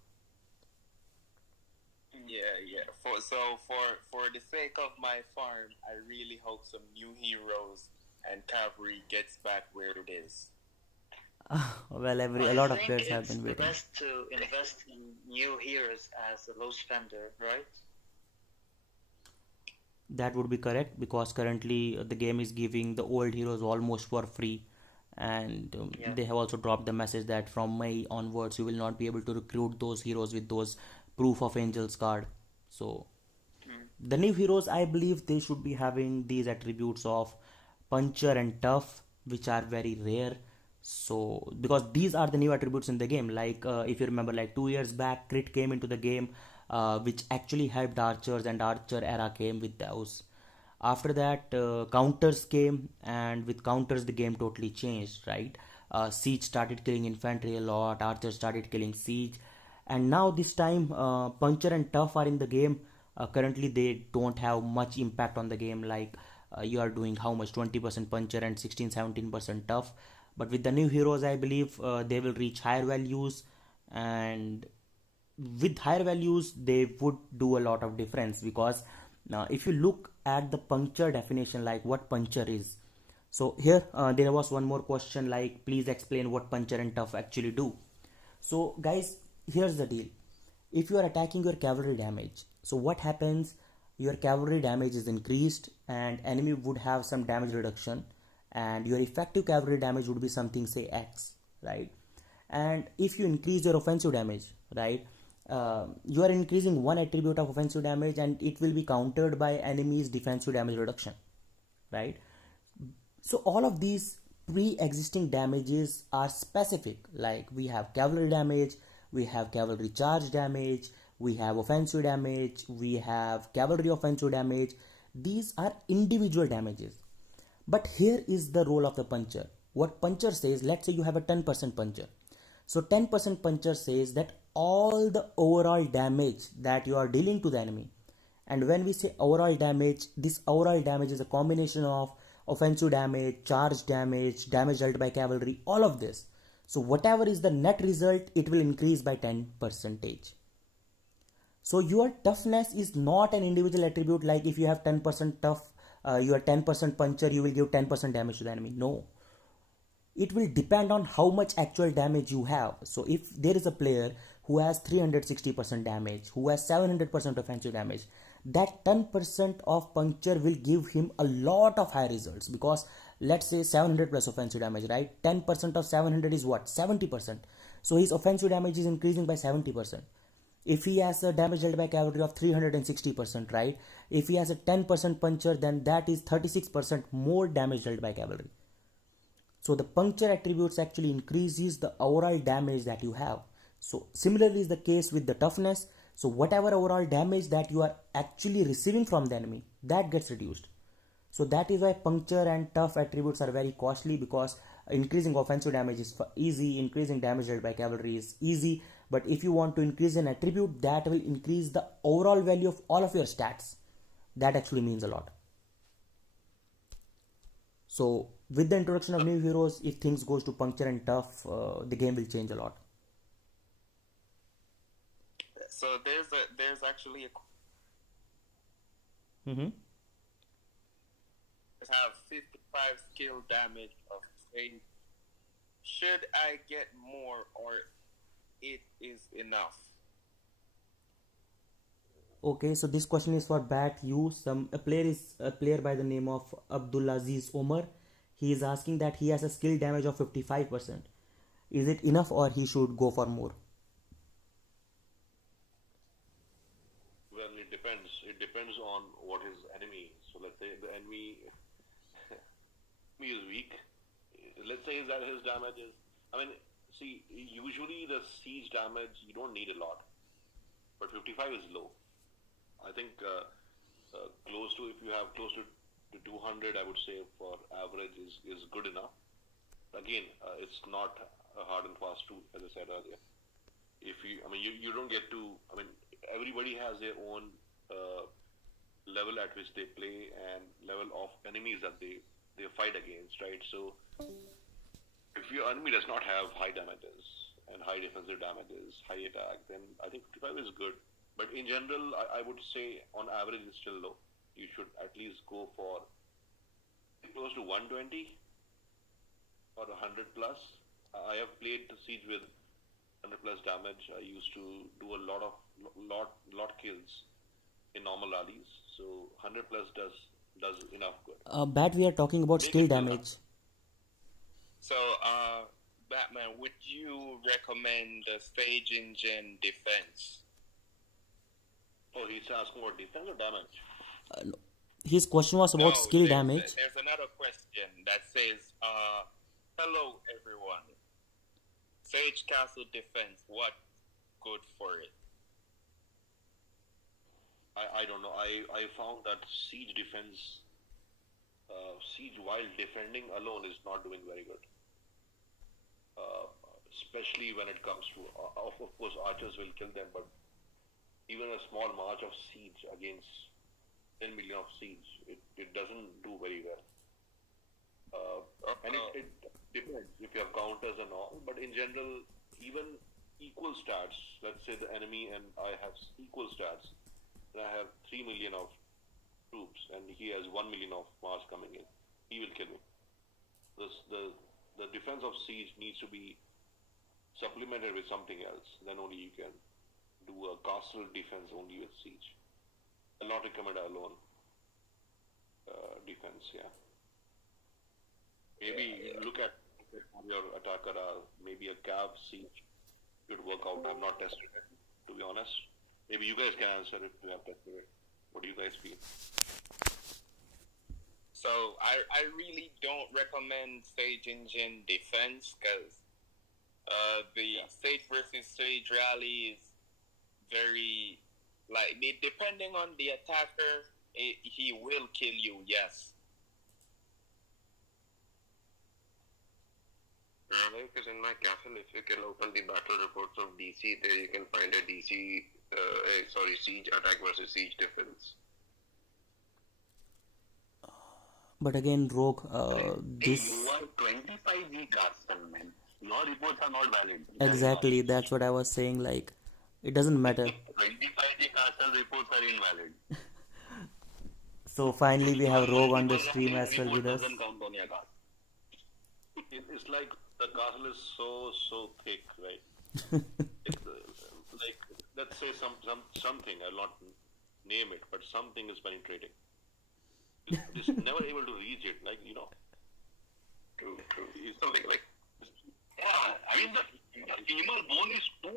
Yeah. For the sake of my farm, I really hope some new heroes and cavalry gets back where it is. Well, a I lot of think players have it's been the waiting. best to invest in new heroes as a low spender, right? That would be correct because currently the game is giving the old heroes almost for free, and Yeah. they have also dropped the message that from May onwards you will not be able to recruit those heroes with those proof of angels card. So the new heroes, I believe they should be having these attributes of puncher and tough, which are very rare. So because these are the new attributes in the game, like if you remember, like 2 years back, crit came into the game, which actually helped archers, and archer era came with those. After that, counters came, and with counters the game totally changed, right? Siege started killing infantry a lot, archers started killing siege, and now this time puncher and tough are in the game. Currently they don't have much impact on the game, like you are doing how much, 20% puncher and 16-17% tough. But with the new heroes, I believe they will reach higher values, and with higher values they would do a lot of difference because now if you look at the puncture definition, like what puncture is. So here there was one more question, like please explain what puncher and tough actually do. So guys, here's the deal. If you are attacking your cavalry damage, so what happens, your cavalry damage is increased and enemy would have some damage reduction, and your effective cavalry damage would be something, say X, right? And if you increase your offensive damage, right, you are increasing one attribute of offensive damage and it will be countered by enemy's defensive damage reduction, right? So all of these pre-existing damages are specific, like we have cavalry damage, we have cavalry charge damage, we have offensive damage, we have cavalry offensive damage. These are individual damages. But here is the role of the puncher. What puncher says, let's say you have a 10% puncher. So 10% puncher says that all the overall damage that you are dealing to the enemy, and when we say overall damage, this overall damage is a combination of offensive damage, charge damage, damage dealt by cavalry, all of this. So whatever is the net result, it will increase by 10%. So your toughness is not an individual attribute, like if you have 10% tough, you are 10% puncher, you will give 10% damage to the enemy. No. It will depend on how much actual damage you have. So if there is a player who has 360% damage, who has 700% offensive damage, that 10% of puncture will give him a lot of high results, because let's say 700 plus offensive damage, right? 10% of 700 is what? 70%. So his offensive damage is increasing by 70%. If he has a damage dealt by cavalry of 360%, right? If he has a 10% puncher, then that is 36% more damage dealt by cavalry. So the puncture attributes actually increases the overall damage that you have. So similarly is the case with the toughness. So whatever overall damage that you are actually receiving from the enemy, that gets reduced. So that is why puncture and tough attributes are very costly, because increasing offensive damage is easy, increasing damage dealt by cavalry is easy. But if you want to increase an attribute that will increase the overall value of all of your stats, that actually means a lot. So with the introduction of new heroes, if things goes to puncture and tough, the game will change a lot. So there's actually a have 55 skill damage of say, should I get more or it is enough? Okay, so this question is for Bat you. A player by the name of Abdulaziz Omar. He is asking that he has a skill damage of 55%. Is it enough or he should go for more? Well, it depends. It depends on what his enemy is. So let's say the enemy is weak. Let's say that his damage is. I mean, see, usually the siege damage you don't need a lot, but 55 is low. I think close to, if you have close to 200, I would say for average is good enough. Again, it's not a hard and fast rule, as I said earlier. If you, I mean, you don't get to. I mean, everybody has their own level at which they play and level of enemies that they fight against, right? So if your enemy does not have high damages and high defensive damages, high attack, then I think 55 is good. But in general, I would say on average it's still low. You should at least go for close to 120 or 100 plus. I have played the siege with 100 plus damage. I used to do a lot kills in normal rallies. So 100 plus does enough good. Bat, we are talking about skill damage. So, Batman, would you recommend the Sage Engine defense? Oh, he's asking about defense or damage? No. His question was about skill damage. There's another question that says, hello everyone. Sage Castle defense, what good for it? I don't know. I found that siege defense, siege while defending alone is not doing very good. Especially when it comes to, of course, archers will kill them, but even a small march of siege against 10 million of siege, it doesn't do very well. And it depends if you have counters and all, but in general, even equal stats, let's say the enemy and I have equal stats, and I have 3 million of troops and he has 1 million of Mars coming in, he will kill me. The defense of siege needs to be supplemented with something else, then only you can do a castle defense only with siege. I'll not recommend alone defense, yeah. Maybe look at your attacker, maybe a cav siege could work out. I've not tested it, to be honest. Maybe you guys can answer if you have tested it. What do you guys feel? So I really don't recommend Sage Engine defense because the Sage versus Sage rally is very, like, depending on the attacker, he will kill you, yes. Because in my castle, if you can open the battle reports of DC, there you can find a siege attack versus siege defense. But again, Rogue, this... You are 25G castle, man. Your reports are not valid. Exactly, that's what I was saying, like, it doesn't matter. 25G castle reports are invalid. So finally we have Rogue on the stream as well with us. Doesn't count on your castle. It's like the castle is so thick, right? It's like, let's say something, I'll not name it, but something is penetrating. It's never able to reach it, like, you know. True. It's something like, yeah, I mean, the femur bone is too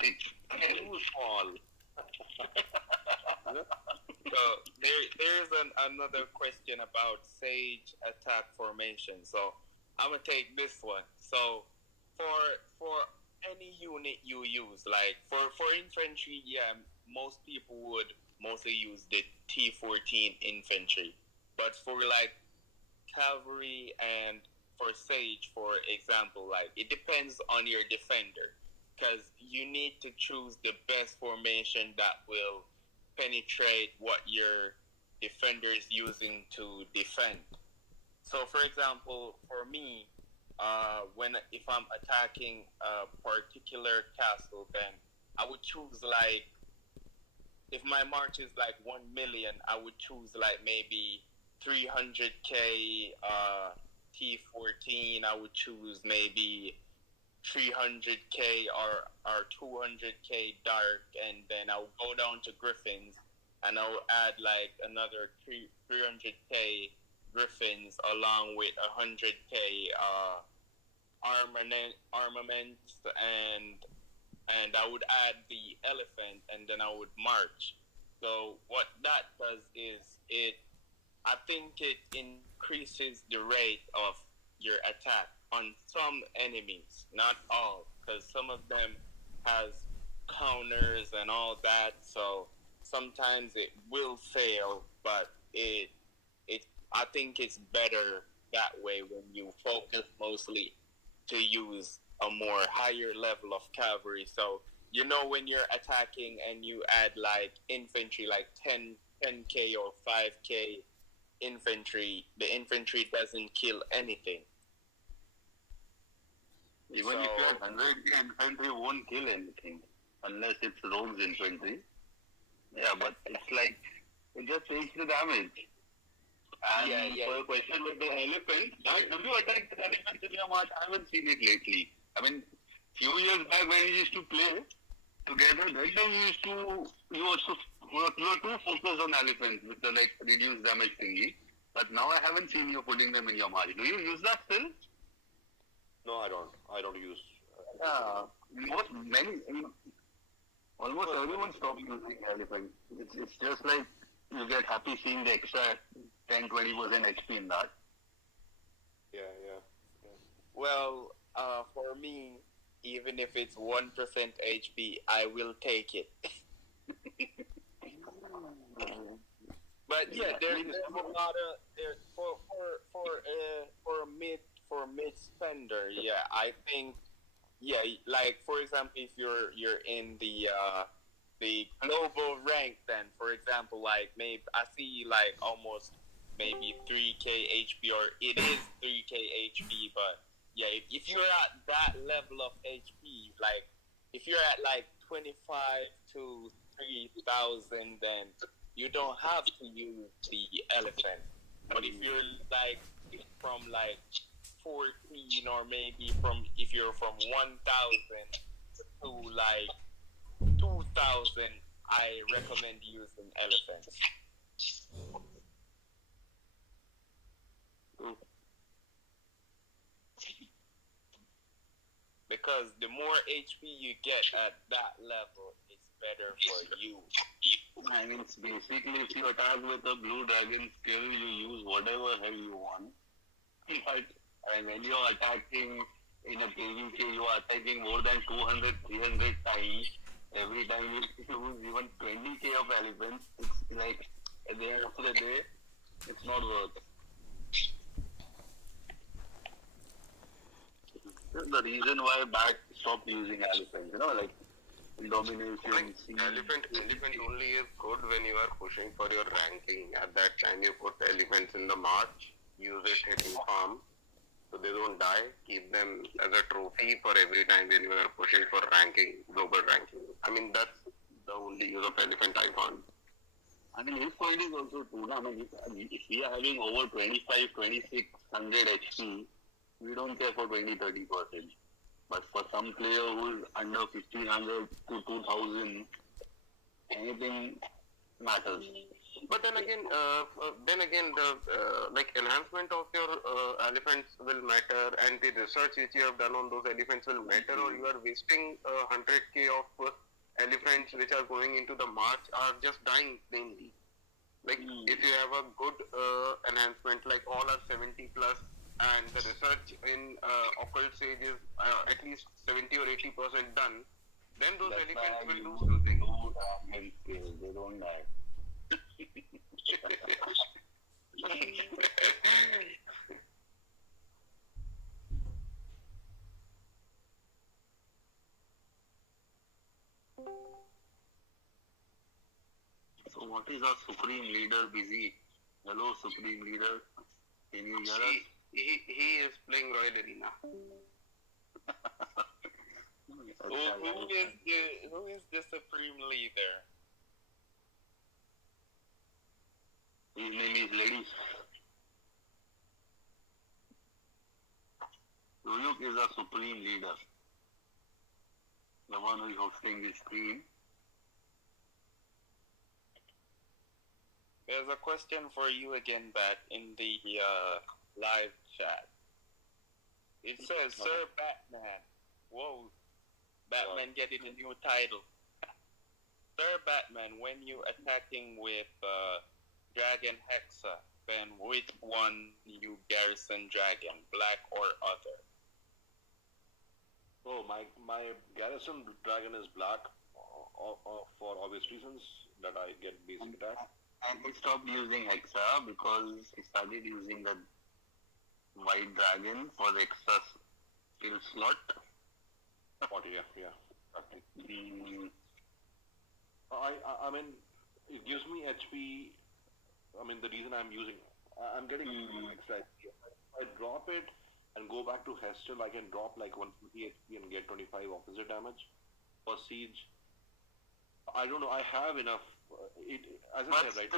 thick, too small. So there is another question about Sage attack formation. So I'm gonna take this one. So for any unit you use, like for infantry, yeah, most people would mostly use the T14 infantry. But for like cavalry and for Sage, for example, like it depends on your defender, because you need to choose the best formation that will penetrate what your defender is using to defend. So, for example, for me, if I'm attacking a particular castle, then I would choose like, if my march is like 1 million, I would choose like maybe 300k T14. I would choose maybe 300k or or 200k dark, and then I'll go down to griffins, and I'll add like another 300k griffins along with 100k armaments, and I would add the elephant, and then I would march. So what that does is I think it increases the rate of your attack on some enemies, not all, because some of them has counters and all that. So sometimes it will fail, but I think it's better that way when you focus mostly to use a more higher level of cavalry. So when you're attacking and you add like infantry, like 10k or 5k infantry, the infantry doesn't kill anything. Even if you have 100 infantry, won't kill anything unless it's rogues infantry. Yeah, but it's like it just takes the damage. And for a question with the elephant, have you attacked the elephant in your march? I haven't seen it lately. I mean, few years back when we used to play together, that time you were too focused on elephants with the like reduced damage thingy. But now I haven't seen you putting them in your march. Do you use that still? No, I don't. I don't use. Almost everyone stopped using elephant. It's just like you get happy seeing the extra 10-20% HP in that. Yeah. Well, for me, even if it's 1% HP, I will take it. But yeah, there's a lot of for mid spender. Yeah, I think. Yeah, like for example, if you're in the global rank, then for example, like maybe I see like almost maybe 3k HP, or it is 3k HP, but yeah, if you're at that level of HP, like if you're at like 25 to 3,000, then you don't have to use the elephant. But if you're like from like 14, or maybe if you're from 1,000 to like 2,000, I recommend using elephants. Because the more HP you get at that level, it's better for you. I mean, it's basically if you attack with a blue dragon skill, you use whatever hell you want. But when you're attacking in a PvK, you are attacking more than 200, 300 times. Every time you use even 20k of elephants, it's like at the end of the day, it's not worth it. The reason why Bat stopped using elephants, like domination. Elephant only is good when you are pushing for your ranking. At that time, you put elephants in the march, use it hitting farm, so they don't die. Keep them as a trophy for every time when you are pushing for ranking, global ranking. I mean, that's the only use of elephant I found. I mean, his point is also true. I mean, if we are having over 25, 2600 HP, we don't care for 20-30%. But for some player who is under 1,500 to 2,000, anything matters. But then again, the like enhancement of your elephants will matter, and the research which you have done on those elephants will matter, or you are wasting 100k of elephants which are going into the march are just dying plainly. Like if you have a good enhancement, like all are 70 plus, and the research in occult sage is at least 70 or 80% done, then those elephants will do something. They don't die. So what is our Supreme Leader busy? Hello, Supreme Leader. Can you hear us? He is playing Royal Arena. Who is the Supreme Leader? His name is Lady. Ruyuk is a Supreme Leader. the one who's hosting this stream. There's a question for you again, Bat, in the live chat. It says, Sir Batman. Whoa. Batman getting a new title. Sir Batman, when you attacking with Dragon Hexa, then which one you garrison dragon, black or other? Oh, my garrison dragon is black for obvious reasons that I get basic attack. And he stopped using Hexa because he started using the white dragon for the extra skill slot. Yeah. I mean, it gives me HP. I mean, the reason I'm getting extra HP. If I drop it and go back to Hestel, I can drop like 150 HP and get 25 opposite damage for siege. I don't know. I have enough. As I said,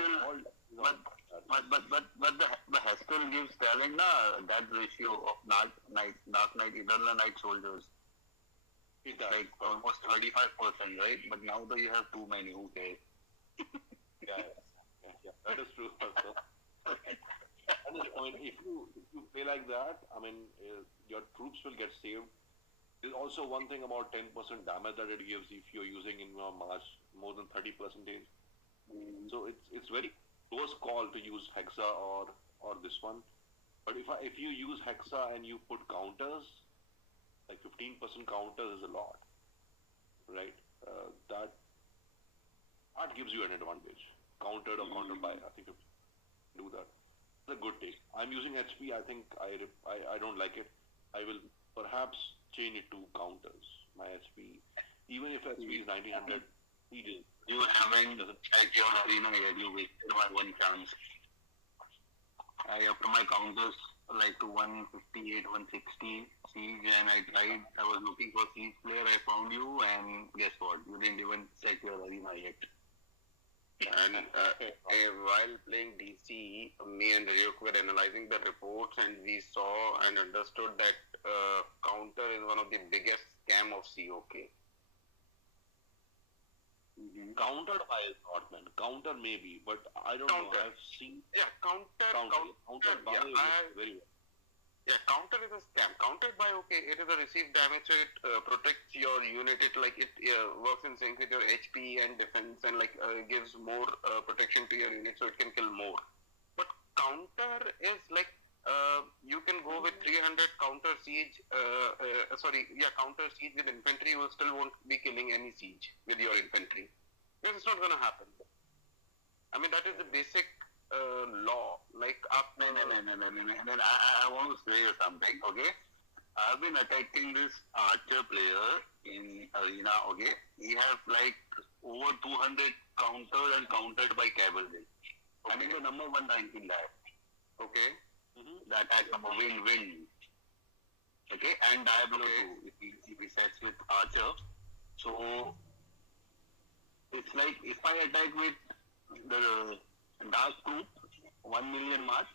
right? But the Hestel gives talent, that ratio of Dark Knight, Eternal Knight soldiers. It's like almost 35%, right? But now that you have too many, who cares? Yeah, that is true also. I mean, if you play like that, I mean, your troops will get saved. There's also one thing about 10% damage that it gives if you're using in your march more than 30%. So it's very close call to use Hexa or this one. But if you use Hexa and you put counters, like 15% counters is a lot, right? That gives you an advantage. Countered or countered by, I think, do that. It's a good take. I'm using HP. I think I don't like it. I will perhaps change it to counters. My HP, even if HP is 1900, you haven't checked your arena yet. You wasted my one chance. I upped my counters like to 158, 160 siege, and I was looking for siege player. I found you, and guess what? You didn't even check your arena yet. And while playing DC, me and Ryuk were analyzing the reports, and we saw and understood that counter is one of the biggest scam of COK. Countered by is not, man. Counter maybe, but I don't know. I've seen. Yeah, countered by yeah, is very well. Yeah, counter is a scam. Countered by, okay, it is a received damage, so it protects your unit. It works in sync with your HP and defense, and gives more protection to your unit, so it can kill more. But counter is like you can go with 300 counter siege. Counter siege with infantry. You still won't be killing any siege with your infantry. Because it's not gonna happen. I mean, that is the basic law. No. I want to say something, okay? I've been attacking this archer player in arena, okay? He has like over 200 countered and countered by cavalry. Okay. I mean, the number one rank in that. Okay. The attack number win. Okay, and Diablo too, if he sets with archer. So, it's like if I attack with the dark troop, 1 million march,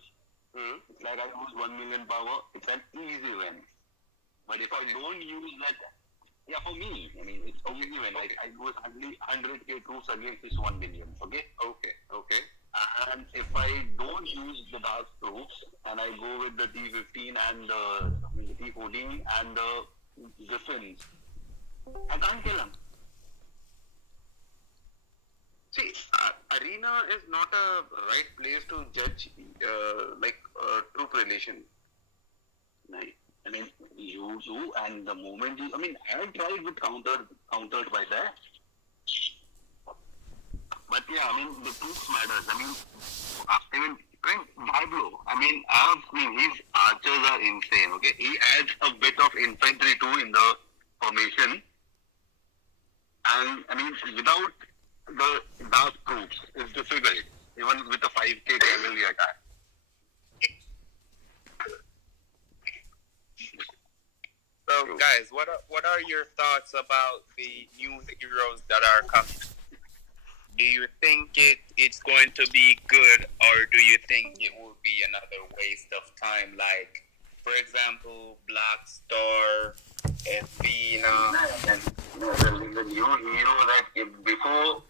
it's like I lose 1 million power. It's an easy win. But if I don't use that, for me, I mean, it's easy win. Like I lose 100k troops against this 1 million. Okay. And if I don't use the dark troops and I go with the T15 and the T14 and the Griffins, I can't kill them. See, arena is not a right place to judge troop relation. Right. I mean, you and the moment I have tried with countered by that. But yeah, I mean, the troops matters. I mean, Diablo, his archers are insane, okay? He adds a bit of infantry too in the formation. And, without the dark troops, it's difficult, even with a 5k cavalry attack. So, guys, what are your thoughts about the new heroes that are coming? Do you think it's going to be good, or do you think it will be another waste of time like for example, Black Star, Athena. No, the new hero that before,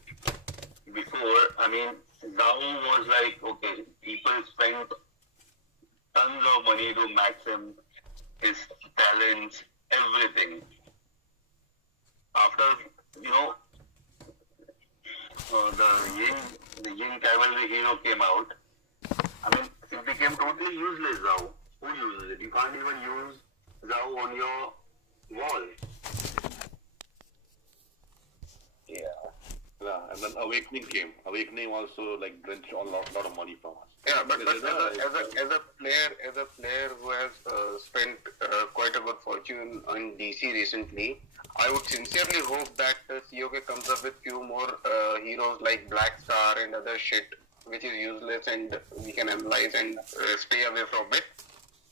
I mean, Zhao was like, okay, people spent tons of money to max him, his talents, everything. After, you know, the Yin cavalry hero came out, I mean, it became totally useless Zhao. Who uses it? You can't even use Zhao on your wall. Yeah, and then Awakening came. Awakening also like drenched a lot of money from us. Yeah, but as a player who has spent quite a good fortune on DC recently, I would sincerely hope that COK comes up with few more heroes like Black Star and other shit which is useless and we can analyze and stay away from it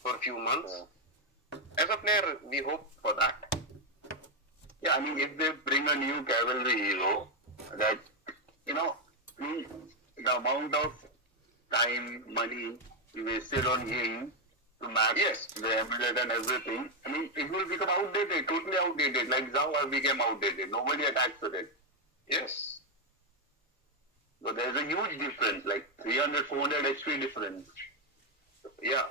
for a few months. As a player, we hope for that. Yeah, I mean, if they bring a new cavalry hero, that, you know, the amount of time, money wasted on him to max the amulet and everything, I mean, it will become outdated, totally outdated. Like Zhao became outdated. Nobody attacks with it. Yes. So there's a huge difference, like 300, 400 HP difference. Yeah.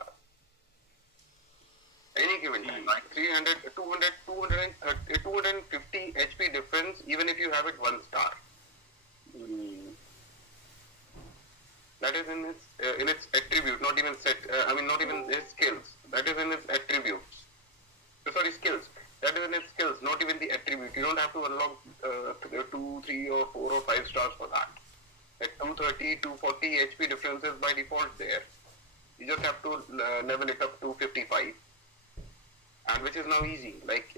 Any given time, like 300, 200, 230, 250 HP difference, even if you have it 1 star. That is in its attribute, not even not even its skills. That is in its attributes. Sorry, skills. That is in its skills, not even the attribute. You don't have to unlock 2, 3, or 4 or 5 stars for that. At 230, 240 HP difference is by default there. You just have to level it up to 55. And which is now easy. Like,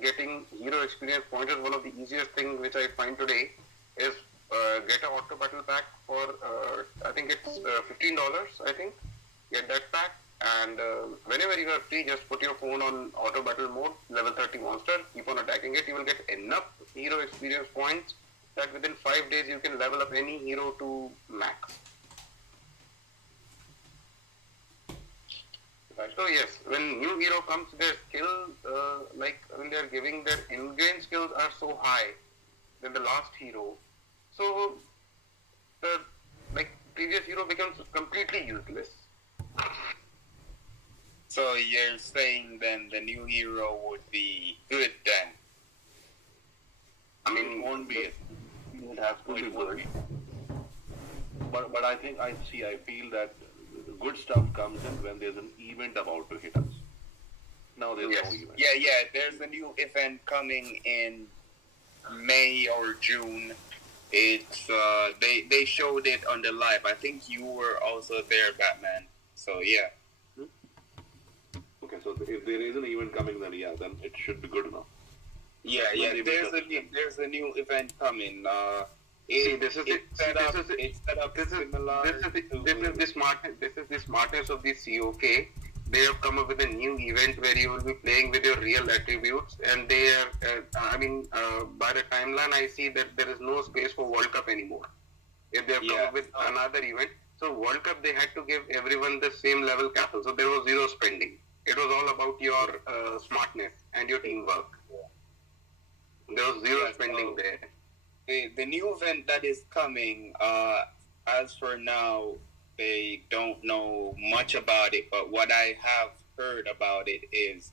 getting hero experience points is one of the easiest things which I find today is get an auto battle pack for, I think it's $15, I think. Get that pack and whenever you are free, just put your phone on auto battle mode, level 30 monster, keep on attacking it. You will get enough hero experience points that within 5 days you can level up any hero to max. So yes, when new hero comes, their skill, like when they are giving their in-game skills are so high than the last hero. So the previous hero becomes completely useless. So you're saying then the new hero would be good then? I mean, it won't be. It has to be good. But I feel that good stuff comes in when there's an event about to hit us. Now there's no event. Yeah, there's a new event coming in May or June. It's they showed it on the live. I think you were also there, Batman. So yeah. Okay, so if there is an event coming, then it should be good enough. Yeah. There's a new event coming. This is the smartness of the COK. They have come up with a new event where you will be playing with your real attributes, and they are. By the timeline, I see that there is no space for World Cup anymore. If they have come up with another event, so World Cup they had to give everyone the same level capital, so there was zero spending. It was all about your smartness and your teamwork. There was zero spending there. The new event that is coming, as for now, they don't know much about it, but what I have heard about it is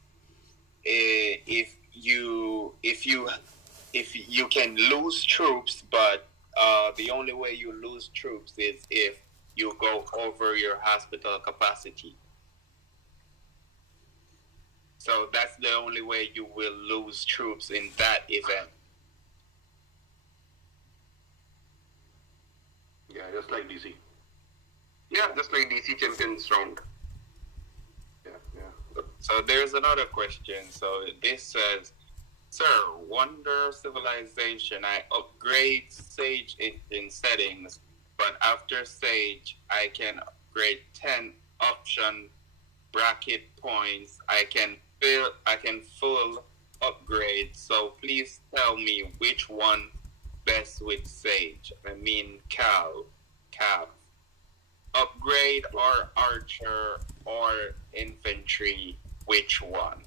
if you can lose troops, but the only way you lose troops is if you go over your hospital capacity. So that's the only way you will lose troops in that event. Yeah, just like DC. Yeah, just like DC Champions round. Yeah. So there's another question. So this says, Sir, Wonder Civilization, I upgrade Sage in settings, but after Sage, I can upgrade 10 option bracket points. I can full upgrade. So please tell me which one best with Sage. I mean Cav. Upgrade or Archer or infantry, which one?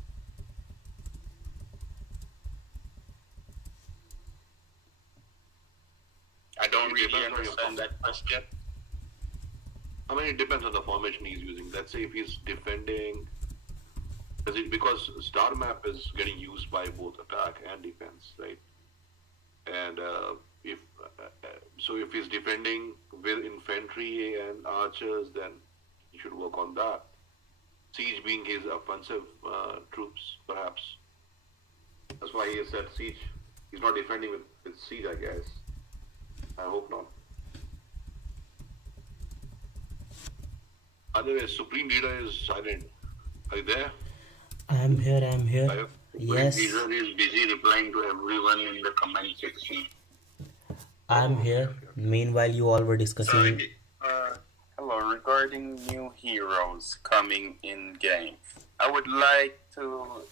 I don't really understand that question. I mean, it depends on the formation he's using. Let's say if he's defending, because star map is getting used by both attack and defense, right? And if he's defending with infantry and archers, then he should work on that. Siege being his offensive troops, perhaps. That's why he has said siege. He's not defending with siege, I guess. I hope not. Otherwise, Supreme Leader is silent. Are you there? I'm here. Yes, Leader is busy replying to everyone in the comment section. I'm here. Meanwhile, you all were discussing. Hello, regarding new heroes coming in game, I would like to.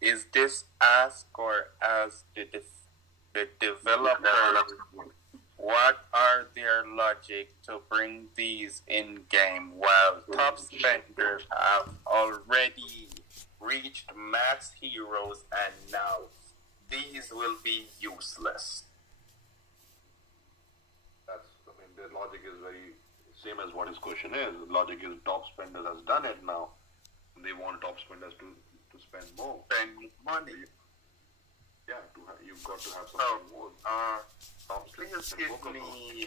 Is this ask or ask the developer? What are their logic to bring these in game while top spenders have already reached max heroes and now these will be useless? The logic is very same as what his question is. The logic is top spenders has done it now. They want top spenders to spend more. Spend money. Yeah, you've got to have something more. Please give me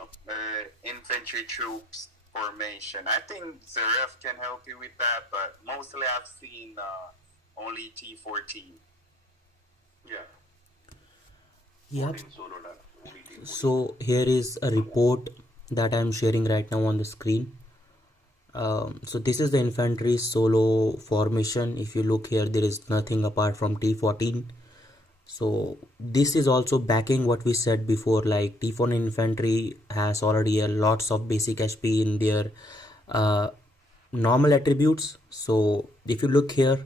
infantry troops formation. I think Zaref can help you with that, but mostly I've seen only T14. Yeah. Yep. Solo that. Only T14. So here is a report that I'm sharing right now on the screen. So this is the infantry solo formation. If you look here, there is nothing apart from T14. So this is also backing what we said before, like T14 infantry has already lots of basic HP in their normal attributes. So if you look here,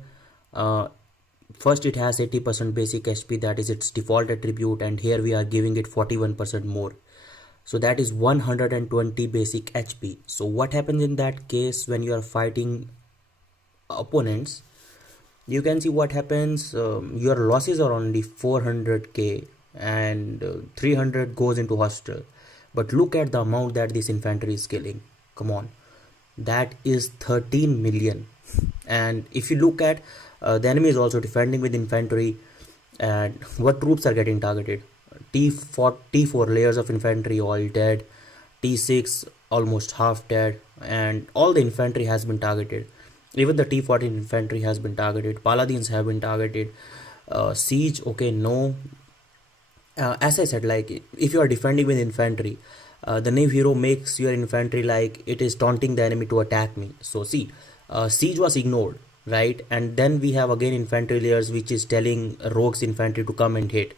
first it has 80% basic HP, that is its default attribute, and here we are giving it 41% more. So that is 120 basic HP. So what happens in that case when you are fighting opponents? You can see what happens. Your losses are only 400k and 300 goes into hostile. But look at the amount that this infantry is killing. Come on, that is 13 million. And if you look at the enemy is also defending with infantry, and what troops are getting targeted? T4 layers of infantry all dead, T6 almost half dead, and all the infantry has been targeted. Even the T14 infantry has been targeted, paladins have been targeted, siege, okay, no. As I said, like if you are defending with infantry, the new hero makes your infantry like it is taunting the enemy to attack me. So see, siege was ignored, right? And then we have again infantry layers which is telling rogues infantry to come and hit,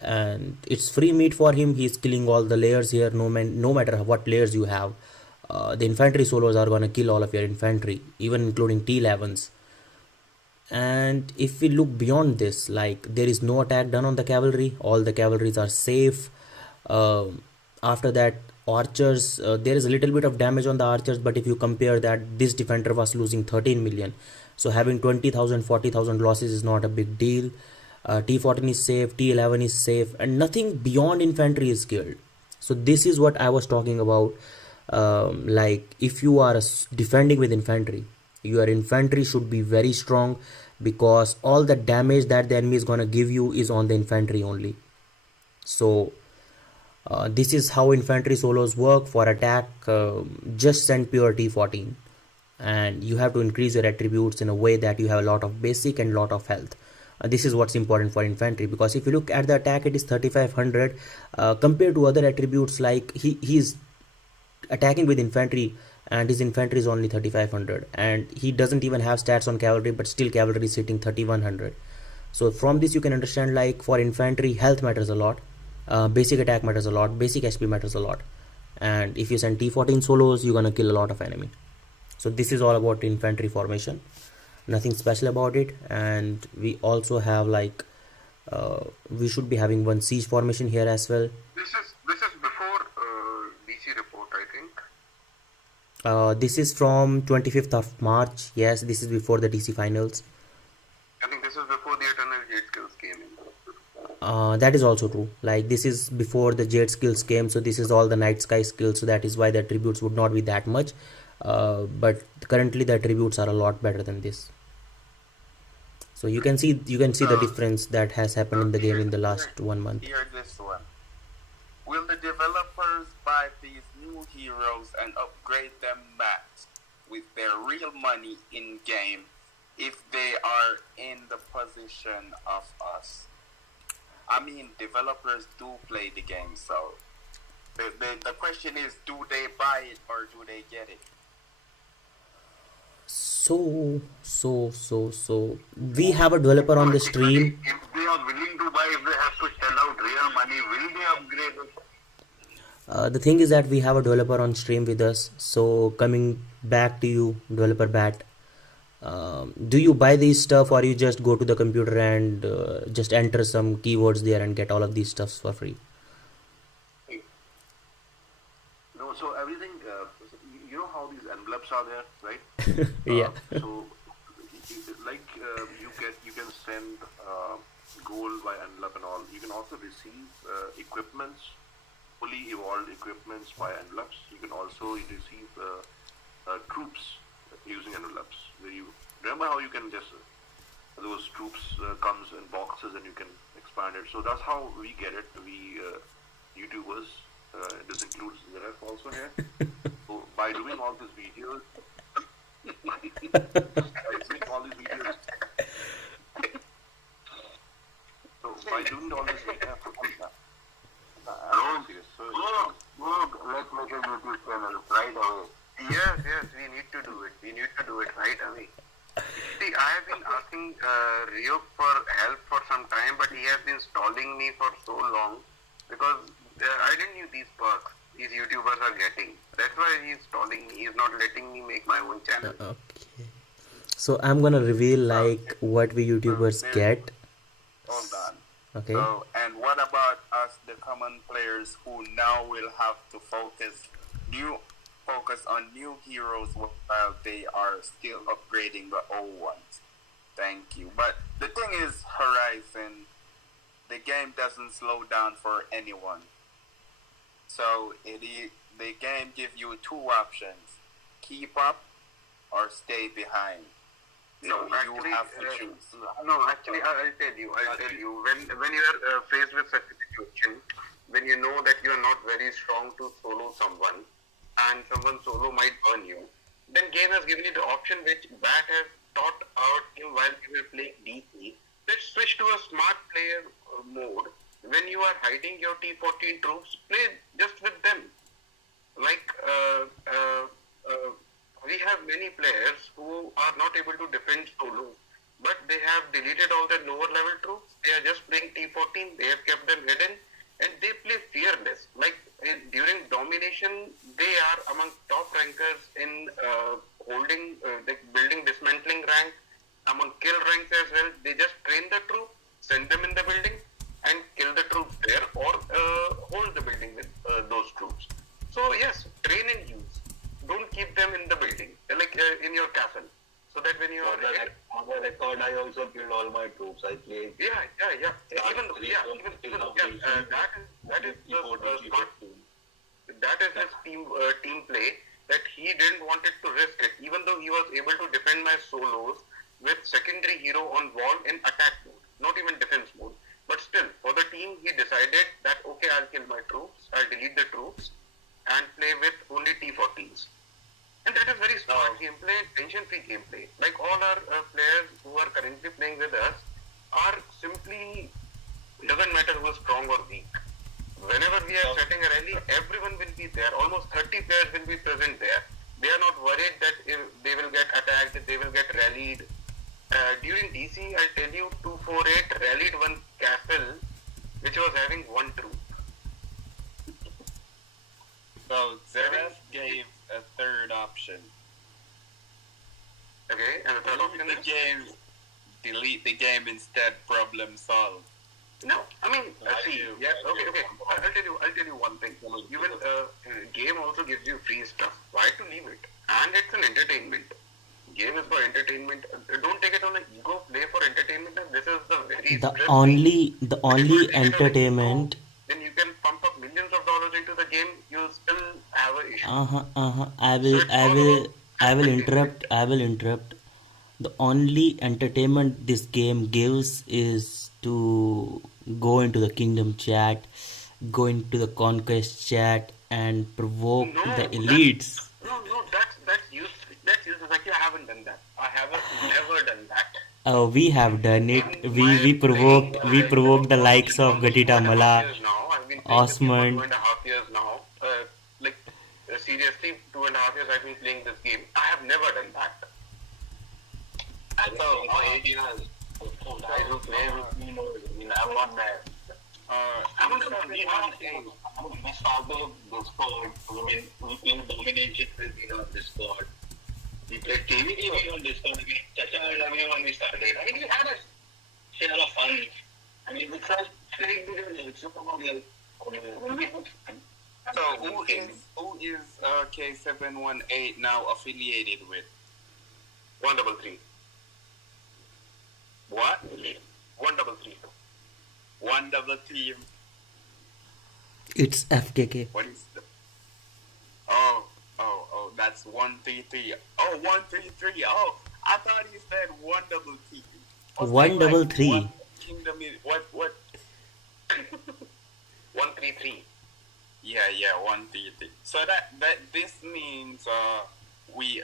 and it's free meat for him. He's killing all the layers here, no matter what layers you have. The infantry solos are gonna kill all of your infantry, even including T11s. And if we look beyond this, like there is no attack done on the cavalry, all the cavalries are safe. After that, archers, there is a little bit of damage on the archers, but if you compare that, this defender was losing 13 million, so having 20,000 40,000 losses is not a big deal. T14 is safe, T11 is safe, and nothing beyond infantry is killed. So this is what I was talking about. Like if you are defending with infantry, your infantry should be very strong, because all the damage that the enemy is gonna give you is on the infantry only. So this is how infantry solos work. For attack, just send pure T14, and you have to increase your attributes in a way that you have a lot of basic and lot of health. This is what's important for infantry, because if you look at the attack, it is 3500 compared to other attributes. Like he's attacking with infantry and his infantry is only 3500, and he doesn't even have stats on cavalry, but still cavalry is hitting 3100. So from this you can understand, like for infantry, health matters a lot, basic attack matters a lot, basic HP matters a lot, and if you send T14 solos, you're gonna kill a lot of enemy. So this is all about infantry formation, nothing special about it. And we also have like we should be having one siege formation here as well. This is before DC report, I think. This is from 25th of March. Yes, this is before the DC finals. I think this is before the Eternal Jade skills came in. That is also true. Like this is before the Jade skills came, so this is all the Night Sky skills. So that is why the attributes would not be that much. But currently the attributes are a lot better than this. So you can see the difference that has happened in the game in the last 1 month. Hear this one. Will the developers buy these new heroes and upgrade them max with their real money in game if they are in the position of us? I mean, developers do play the game, so the question is, do they buy it or do they get it? So we have a developer on the stream. If they are willing to buy, if they have to shell out real money, will they upgrade it? The thing is that we have a developer on stream with us. So coming back to you, developer Bat, do you buy these stuff or you just go to the computer and just enter some keywords there and get all of these stuffs for free? No, so everything, you know how these envelopes are there, right? Yeah. So, like you can send gold by envelope and all. You can also receive equipments, fully evolved equipments by envelopes. You can also receive troops using envelopes. Where you remember how you can just those troops comes in boxes and you can expand it. So that's how we get it. We YouTubers. This includes Zeref also here. So by doing all these videos, so by doing all this video, I'm serious. So, Let's make a YouTube channel right away. Yes, we need to do it. We need to do it right away. See, I have been asking Rio for help for some time, but he has been stalling me for so long because I didn't knew these perks these YouTubers are getting. That's why he's stalling me. He's not letting me make my own channel. Okay. So I'm gonna reveal like what we YouTubers get. Hold on. Okay. So, and what about us, the common players, who now will have to focus on new heroes while they are still upgrading the old ones? Thank you. But the thing is, Horizon, the game doesn't slow down for anyone. So the game gives you two options: keep up or stay behind. So you have to choose. No, actually, I'll tell you. When you are faced with such a situation, when you know that you are not very strong to solo someone, and someone solo might burn you, then game has given you the option which Bat has taught out him while we were playing DC. Let's switch to a smart player mode. When you are hiding your T14 troops, play just with them. Like we have many players who are not able to defend solo, but they have deleted all the lower level troops. They are just playing T14. They have kept them hidden, and they play fearless. Like during domination, they are among top rankers in holding, building, dismantling rank. Among kill ranks as well. They just train the troop, send them in the building, and kill the troops there, or hold the building with those troops. So yes, train and use. Don't keep them in the building, like in your castle, so that when you are On the record, I also killed all my troops. I played. Yeah. Even that is the smart. That is his team play. That he didn't want it to risk it, even though he was able to defend my solos with secondary hero on wall in attack mode, not even defense mode. But still, for the team, he decided that okay, I'll kill my troops, I'll delete the troops, and play with only T14s. And that is very smart gameplay and tension-free gameplay. Like all our players who are currently playing with us are simply, doesn't matter who is strong or weak. Whenever we are setting a rally, everyone will be there. Almost 30 players will be present there. They are not worried that if they will get attacked, they will get rallied. During DC, I'll tell you, 248 rallied one castle which was having one troop. So Zeref gave a third option. Okay, and the third option Delete the game instead, problem solved. No, I mean, see, yes, okay. I'll tell you one thing. You will, game also gives you free stuff. Why to leave it? And it's an entertainment. Game is for entertainment. Don't take it on an ego. Play for entertainment. And this is the very The stress only If you take it on an ego, entertainment. then you can pump up millions of dollars into the game. You still have an issue. I So will it's I all will about I will entertainment. interrupt. The only entertainment this game gives is to go into the kingdom chat, go into the conquest chat, and provoke No, the that's elites. that's useless. That's useless. Like, I haven't done that. I haven't never done that. We have done it. In We my we playing provoked we life provoked the for likes of almost Gatita 2.5 Mala, years now. I've been playing this game for Osman. 2.5 years now. Seriously, 2.5 years I've been playing this game. I have never done that. So, 18 years. Guys who play with me know, I mean, I'm not there. I'm not gonna We started Discord. I mean, we played domination with Discord. We played KVD on Discord. Chacha and everyone we started. I mean, we had a share of fun. I mean, it's like it's not about like. So who is K718 now affiliated with? 133. What? 133. One double team. It's FKK. What is the? Oh, that's 133. Oh, 133. Oh, I thought you said one double team. I was One like, double three. What kingdom is what? 133. Yeah, 133. So that this means we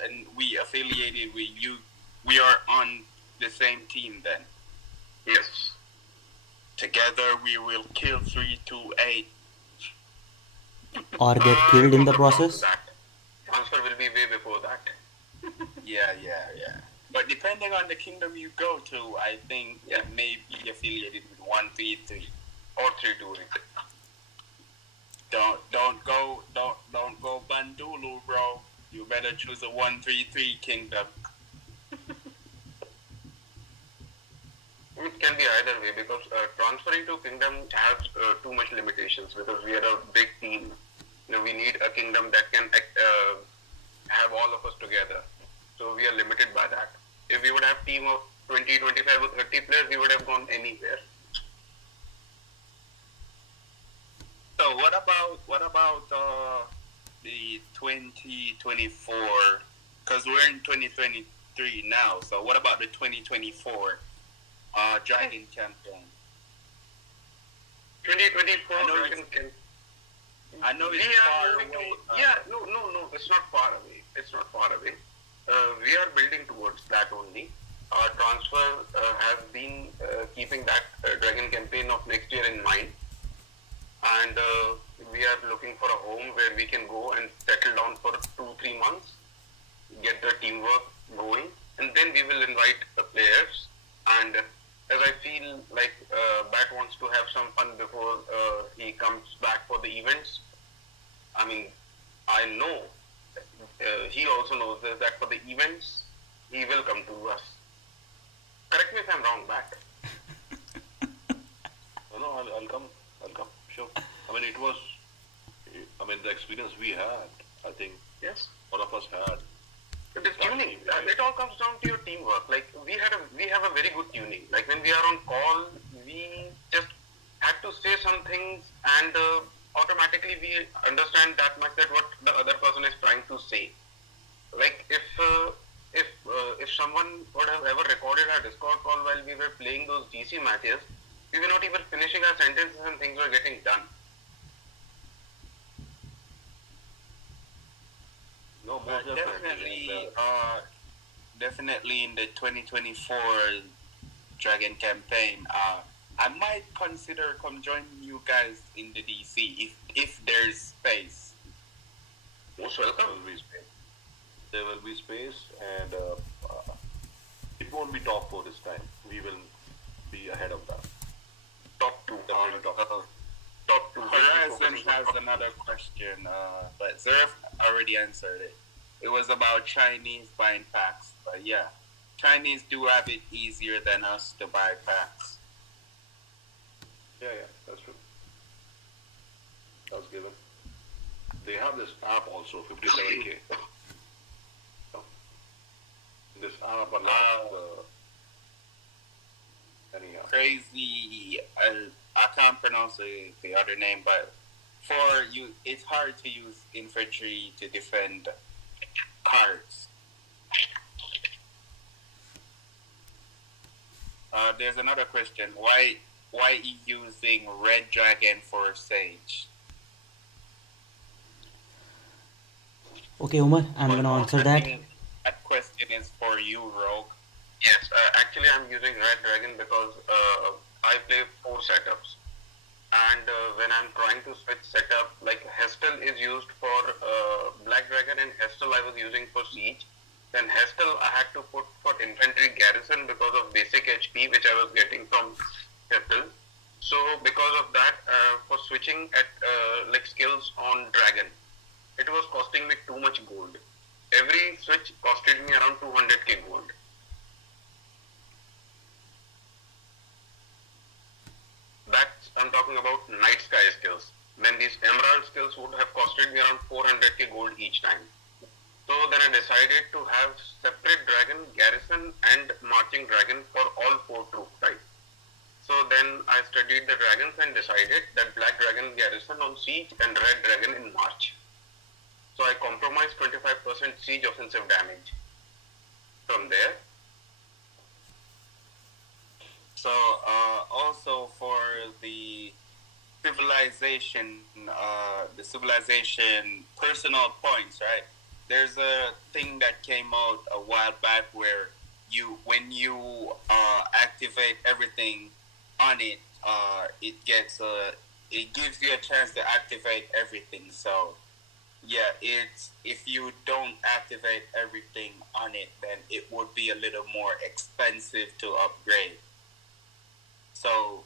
affiliated with you. We are on the same team then. Yes. Together we will kill 328. Or get killed in the process. That. Transfer will be way before that. Yeah. But depending on the kingdom you go to, I think it may be affiliated with 133 Or 328. Don't go Bandulu, bro. You better choose a 133 kingdom. It can be either way because transferring to kingdom has too much limitations because we are a big team. We need a kingdom that can have all of us together. So we are limited by that. If we would have team of 20, 25 or 30 players, we would have gone anywhere. So what about the 2024? Because we're in 2023 now. So what about the 2024 Dragon campaign? 2024 Dragon campaign. I know it's far away. No, it's not far away. It's not far away. We are building towards that only. Our transfer has been keeping that Dragon campaign of next year in mind. And we are looking for a home where we can go and settle down for 2-3 months, get the teamwork going, and then we will invite the players. And as I feel like Bat wants to have some fun before he comes back for the events. I mean, I know he also knows this, that for the events he will come to us. Correct me if I'm wrong, Bat. No, I'll come. Sure. I mean, the experience we had, I think Yes. all of us had. It is tuning. It all comes down to your teamwork. Like we have a very good tuning. Like when we are on call, we just had to say some things, and automatically we understand that much that what the other person is trying to say. Like if someone would have ever recorded our Discord call while we were playing those GC matches, we were not even finishing our sentences and things were getting done. No, most definitely. Definitely in the 2024 Dragon campaign, I might consider come joining you guys in the DC if there's space. Most welcome. There will be space, and it won't be top 4 this time. We will be ahead of that. Top 2. Definitely Top 2. Horizon has another question, but Zerf already answered it. It was about Chinese buying packs, but yeah, Chinese do have it easier than us to buy packs. Yeah, that's true. That was given. They have this app also, 57K. This app allows anyhow. Crazy. I can't pronounce the other name, but for you, it's hard to use infantry to defend cards. There's another question. Why using Red Dragon for Sage? Okay, Umar, I'm gonna answer that. That question is for you, Rogue. Yes, actually I'm using Red Dragon because I play 4 setups. And when I'm trying to switch setup, like Hestel is used for Black Dragon and Hestel I was using for Siege. Then Hestel I had to put for Infantry Garrison because of basic HP which I was getting from Hestel. So because of that, for switching at like skills on Dragon, it was costing me too much gold. Every switch costed me around 200k gold. That's, I'm talking about Night Sky skills. Then these Emerald skills would have costed me around 400k gold each time. So then I decided to have separate Dragon, Garrison and Marching Dragon for all 4 troop types. So then I studied the dragons and decided that Black Dragon Garrison on Siege and Red Dragon in March. So I compromised 25% Siege offensive damage. From there, so also for the civilization personal points, right? There's a thing that came out a while back where when you activate everything on it, it gives you a chance to activate everything. So yeah, if you don't activate everything on it, then it would be a little more expensive to upgrade. So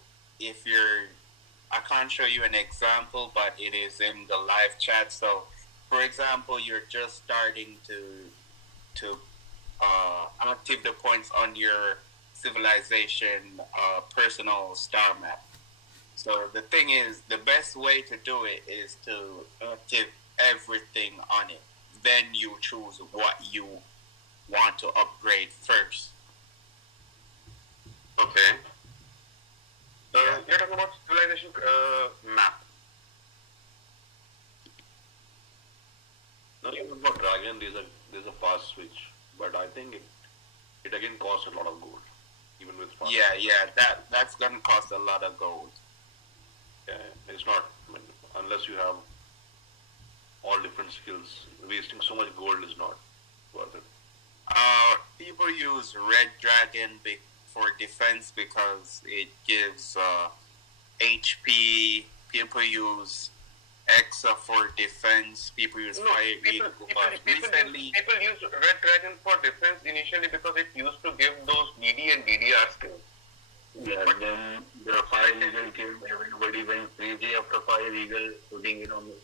I can't show you an example, but it is in the live chat. So for example, you're just starting to active the points on your civilization personal star map. So the thing is, the best way to do it is to active everything on it. Then you choose what you want to upgrade first. okay. You're talking about civilization map. Now even for Dragon, there's a fast switch, but I think it again costs a lot of gold, even with fast. Yeah, that's gonna cost a lot of gold. Yeah, it's not, I mean, unless you have all different skills. Wasting so much gold is not worth it. People use Red Dragon for defense because it gives HP. People use Exa for defense. People use Fire Eagle. People use Red Dragon for defense initially because it used to give those DD and DDR skills. Yeah, then the Fire Eagle came, everybody went crazy after Fire Eagle, putting it on the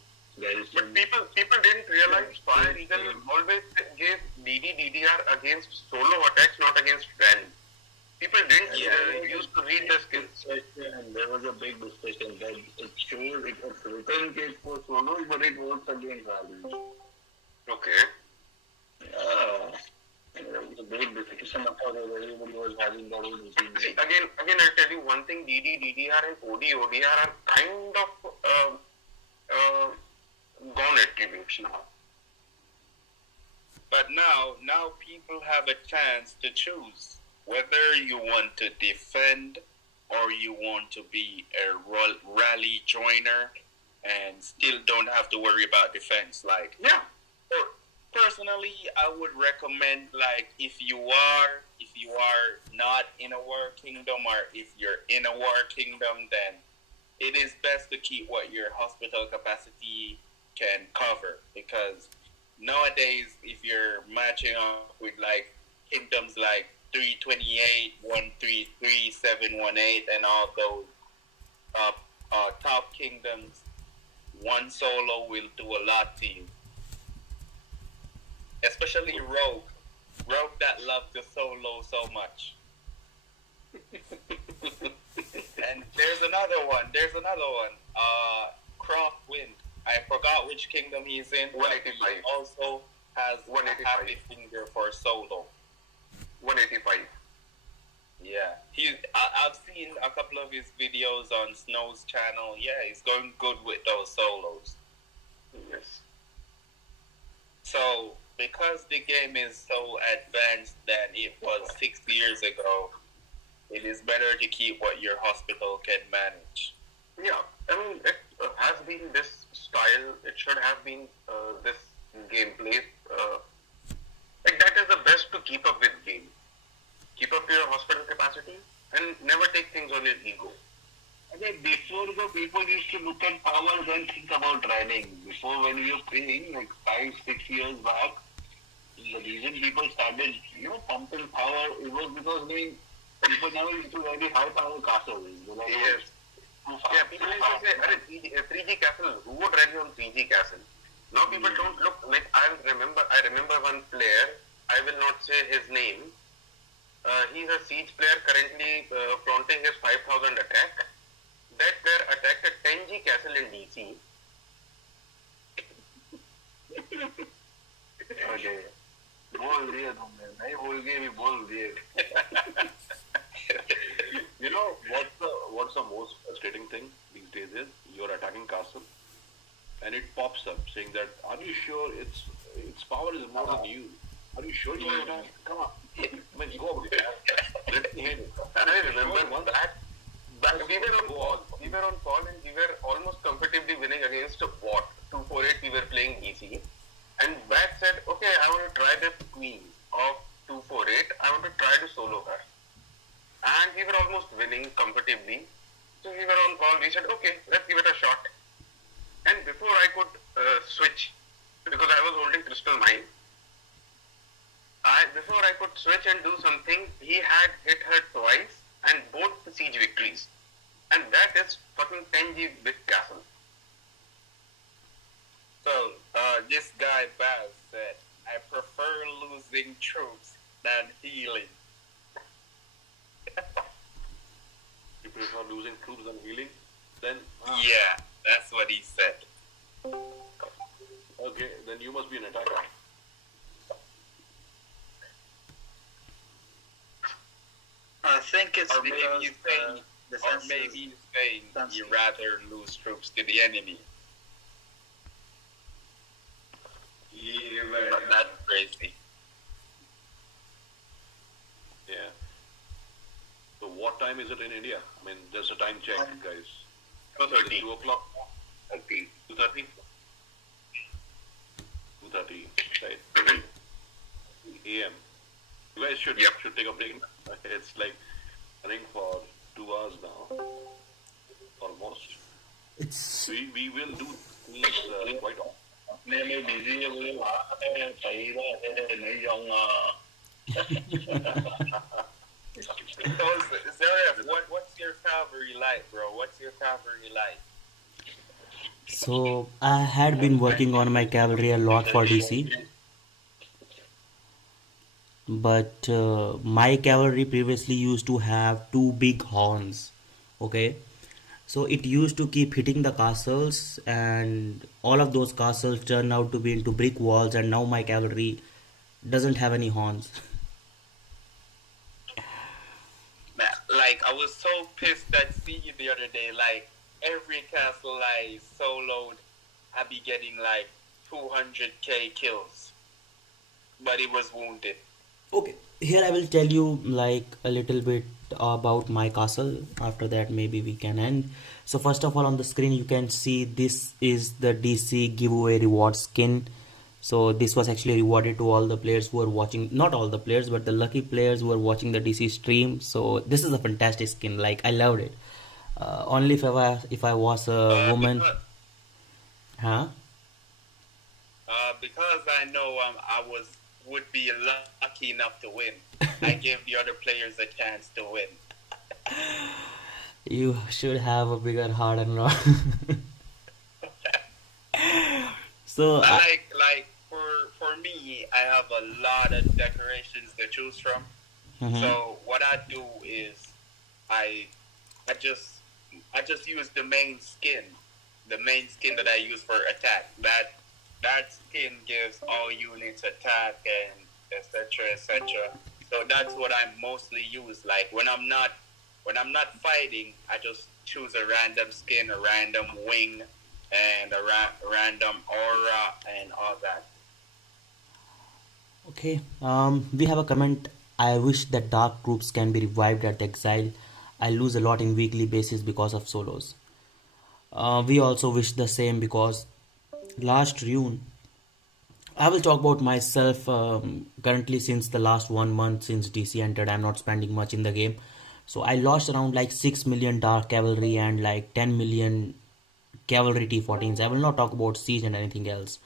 garrison. But people didn't realize Fire Eagle always gave DD DDR against solo attacks, not against random. People didn't used to read the skills. And there was a big discussion that it shows it was written case for solos, but it works against rallies. Okay. Yeah. And there was a big discussion about it. Everybody was having their own opinion. See, again, I'll tell you one thing: DD, DDR, and OD, ODR are kind of gone attributes now. But now people have a chance to choose whether you want to defend or you want to be a rally joiner and still don't have to worry about defense. Like, Yeah. personally, I would recommend, like, if you are not in a war kingdom, or if you're in a war kingdom, then it is best to keep what your hospital capacity can cover, because nowadays, if you're matching up with like kingdoms like 328, 133, 718, and all those top kingdoms, one solo will do a lot to you. Especially Rogue. Rogue that loves the solo so much. And there's another one. Croft Wind. I forgot which kingdom he's in. 185. He also has a 185. happy finger for solo. 185. Yeah, I've seen a couple of his videos on Snow's channel. Yeah, he's going good with those solos. Yes. So, because the game is so advanced than it was 6 years ago, it is better to keep what your hospital can manage. Yeah, I mean, it has been this style. It should have been this gameplay. Like that is the best to keep up with game. Keep up your hospital capacity and never take things on your ego. Okay, before the people used to look at power, then think about riding. Before, when we were playing, like 5-6 years back, the reason people started, pumping power, it was because people never used to ride high power castles. Like, Yes. Yeah, people used to say, 3G castle, who would ride on 3G castle? Now people don't look like, I remember one player, I will not say his name. He's a siege player currently flaunting his 5,000 attack. That player attacked a 10G castle in DC. Okay. बोल दिया तुमने नहीं बोल के भी बोल दिए. You know what's the most frustrating thing these days is you're attacking castle and it pops up saying that are you sure its power is more than you? Are you sure you want to attack? Come on. I mean, go over there. Let me hit it. And I remember that. But we were on call and we were almost comfortably winning against Watt. 248 we were playing DC. And Bat said, okay, I want to try this queen of 248. I want to try to solo her. And we were almost winning comfortably. So we were on call. We said, okay, let's give it a shot. And before I could switch, because I was holding Crystal Mine, before I could switch and do something, he had hit her twice and both the siege victories. And that is fucking 10G big castle. So, this guy Baz said, I prefer losing troops than healing. You prefer losing troops than healing? Then Yeah, that's what he said. okay, then you must be an attacker. I think it's Or because maybe he's saying, defenses- you rather lose troops to the enemy. But that's crazy. Yeah. So what time is it in India? I mean, just a time check, guys. 2:30. 2 o'clock? 30. 2:30? 2:30, right? AM. You guys should take a break. It's like running for 2 hours now. Almost. We will do things quite often. अपने में busy है बोले वहाँ है सही है नहीं जाऊँगा. So, Zaref, what's your cavalry like, bro? What's your cavalry like? So I had been working on my cavalry a lot for DC, but my cavalry previously used to have two big horns. Okay, so it used to keep hitting the castles, and all of those castles turned out to be into brick walls, and now my cavalry doesn't have any horns. Like, I was so pissed at C the other day. Like, every castle I soloed, I be getting like 200k kills, but it was wounded. Okay, here I will tell you like a little bit about my castle. After that, maybe we can end. So first of all, on the screen you can see this is the DC giveaway reward skin. So this was actually rewarded to all the players who were watching, not all the players, but the lucky players who were watching the DC stream. So this is a fantastic skin. Like, I loved it. Only if I was a woman. Because I know would be lucky enough to win. I give the other players a chance to win. You should have a bigger heart and all. So like for me, I have a lot of decorations to choose from. So what I do is I I just use the main skin that I use for attack. That skin gives all units attack and etc. So that's what I mostly use. Like when I'm not fighting, I just choose a random skin, a random wing, and a random aura and all that. Okay, we have a comment. I wish that dark troops can be revived at Exile. I lose a lot in weekly basis because of solos. We also wish the same because last rune. I will talk about myself currently since the last 1 month since DC entered. I'm not spending much in the game. So I lost around like 6 million dark cavalry and like 10 million cavalry T14s. I will not talk about siege and anything else.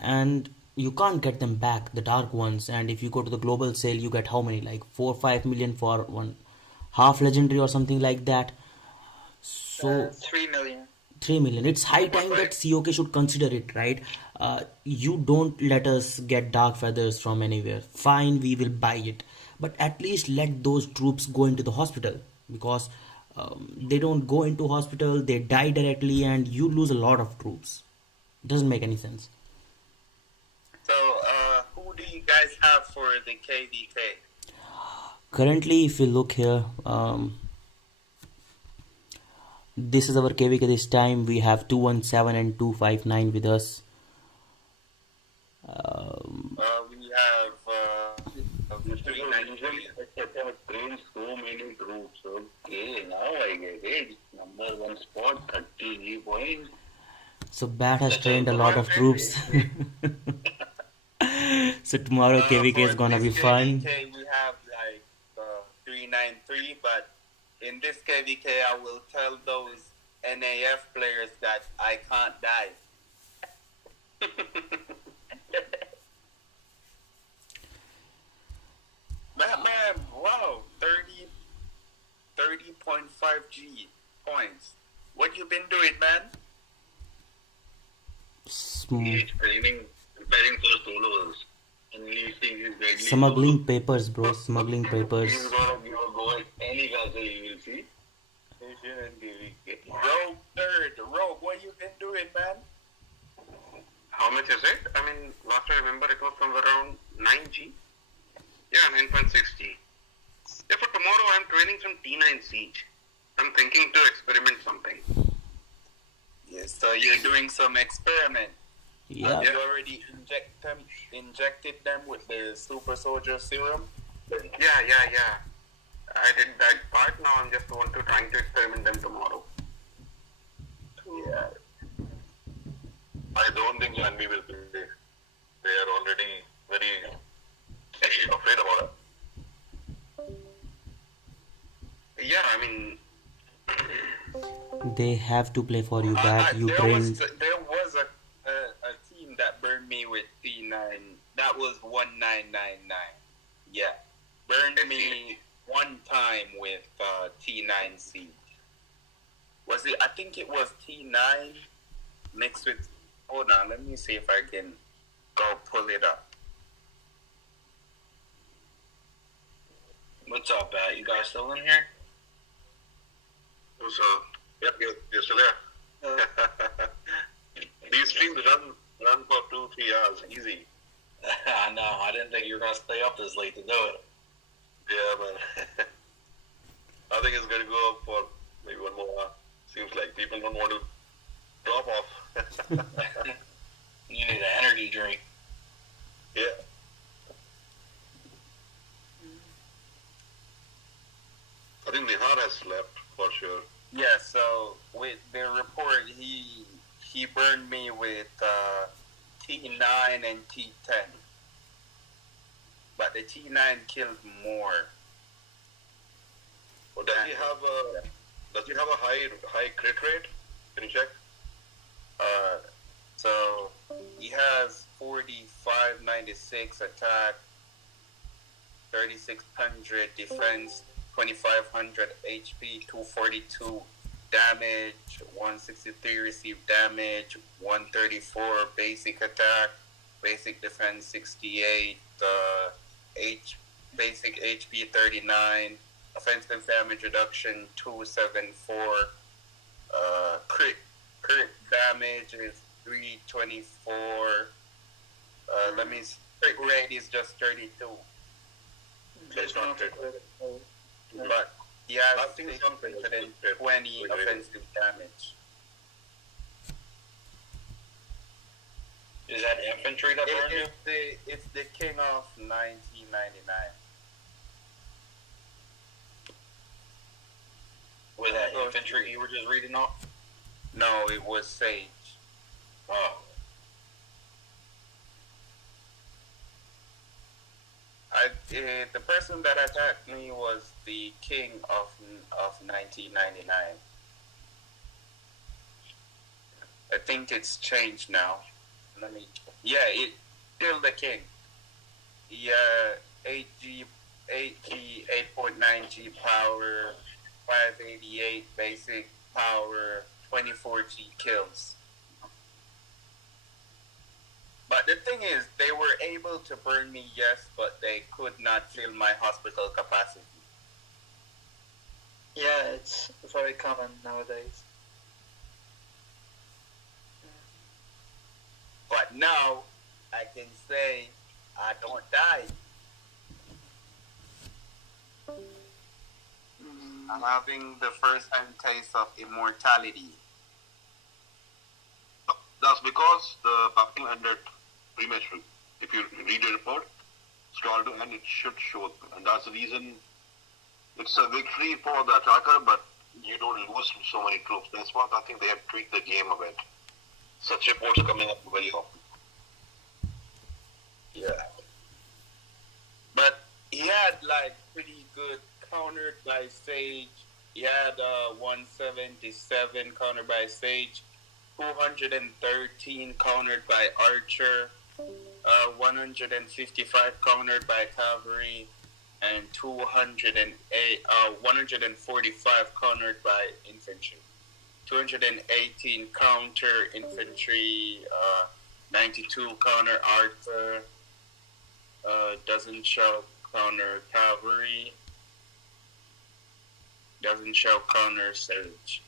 And you can't get them back, the dark ones. And if you go to the global sale, you get how many? Like 4 5 million for one half legendary or something like that. So 3 million. 3 million. It's high time that COK should consider it, right? You don't let us get dark feathers from anywhere. Fine, we will buy it. But at least let those troops go into the hospital because they don't go into hospital, they die directly, and you lose a lot of troops. It doesn't make any sense. So, who do you guys have for the KVK? Currently, if you look here, this is our KVK this time. We have 217 and 259 with us. We have 393. Train so many troops. Okay, now I get it. Number 1 spot, 30 points. So Bat has trained a lot of troops. So tomorrow KVK is gonna be fun. KVK, we have like 393, but in this KVK, I will tell those NAF players that I can't die. Man, wow, 30.5 G points. What you been doing, man? He's training, preparing for solos. Unleashing his deadly Smuggling solos. papers, bro. Smuggling papers. He's gonna give a go at any castle you will see. Rogue third. Rogue, what you been doing, man? How much is it? I mean, last I remember it was somewhere around 9G. Yeah, 9.6G. Yeah, for tomorrow I'm training some T9 Siege. I'm thinking to experiment something. Yes, so you're doing some experiment. Yeah. Have you already injected them with the super soldier serum? Yeah. I did that part. Now I'm just trying to experiment them tomorrow. Yeah. I don't think Janvi will play. They are already very afraid about it. Yeah, I mean, They have to play for you, Bat. You there trained. was a team that burned me with T9. That was 1999. Yeah. Burned me one time with T9 Siege. Was it? I think it was T9 mixed with. Hold on, let me see if I can go pull it up. What's up, Bat? You guys still in here? So, yep, you're still there. These streams run for 2-3 hours, easy. I know. I didn't think you were gonna stay up this late to do it. Yeah, man. I think it's going to go up for maybe 1 more hour. Seems like people don't want to drop off. You need an energy drink. Yeah. I think Nihar has slept for sure. Yeah, so with the report, he burned me with T9 and T10. But the T9 killed more. Or does he have a high crit rate? Can you check? So he has 4596 attack, 3600 defense, 2500 HP, 242 damage, 163 received damage, 134 basic attack, basic defense 68, basic HP 39, offensive damage reduction 274. Crit damage is 324. Let me see. Crit rate is just 32. It's not critical. But he has 620 offensive damage. Is that infantry that burned you? It's the king of 1999. Was that infantry you were just reading off? No, it was Sage. Oh. The person that attacked me was the king of 1999. I think it's changed now. It's still the king. Yeah, 8G, 8.9G power, 588 basic power, 24G kills. But the thing is, they were able to burn me, yes, but they could not fill my hospital capacity. Yeah, it's very common nowadays. But now, I can say, I don't die. I'm having the first time taste of immortality. That's because the battle ended prematurely. If you read the report, scroll to end, it should show. And that's the reason it's a victory for the attacker, but you don't lose so many troops. That's what I think they have tweaked the game a bit. Such reports are coming up very often. Yeah. But he had like pretty good countered by Sage. He had 177 countered by Sage, 213 countered by Archer, 155 countered by Cavalry, and 145 countered by Infantry. 218 counter Infantry, 92 counter Archer, doesn't show counter Cavalry, doesn't show counter Sage.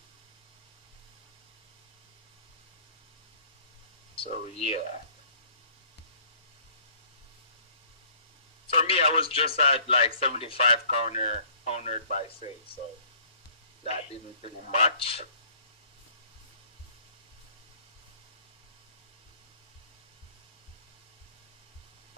So yeah. For me, I was just at like 75 countered by Sage, so that didn't do much.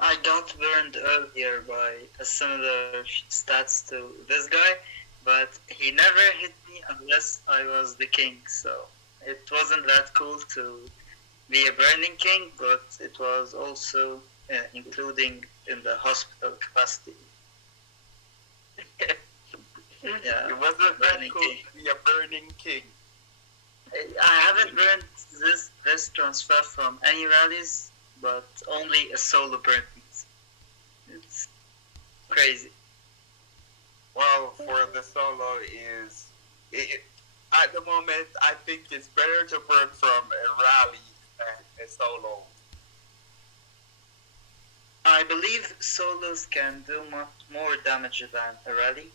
I got burned earlier by a similar stats to this guy, but he never hit me unless I was the king, so it wasn't that cool to be a burning king, but it was also including in the hospital capacity. Yeah, It wasn't that burning cool king. to be a burning king. I haven't burned this transfer from any rallies, but only a solo burn. It's crazy. Well, for the solo at the moment, I think it's better to burn from a rally than a solo. I believe solos can do much more damage than a rally.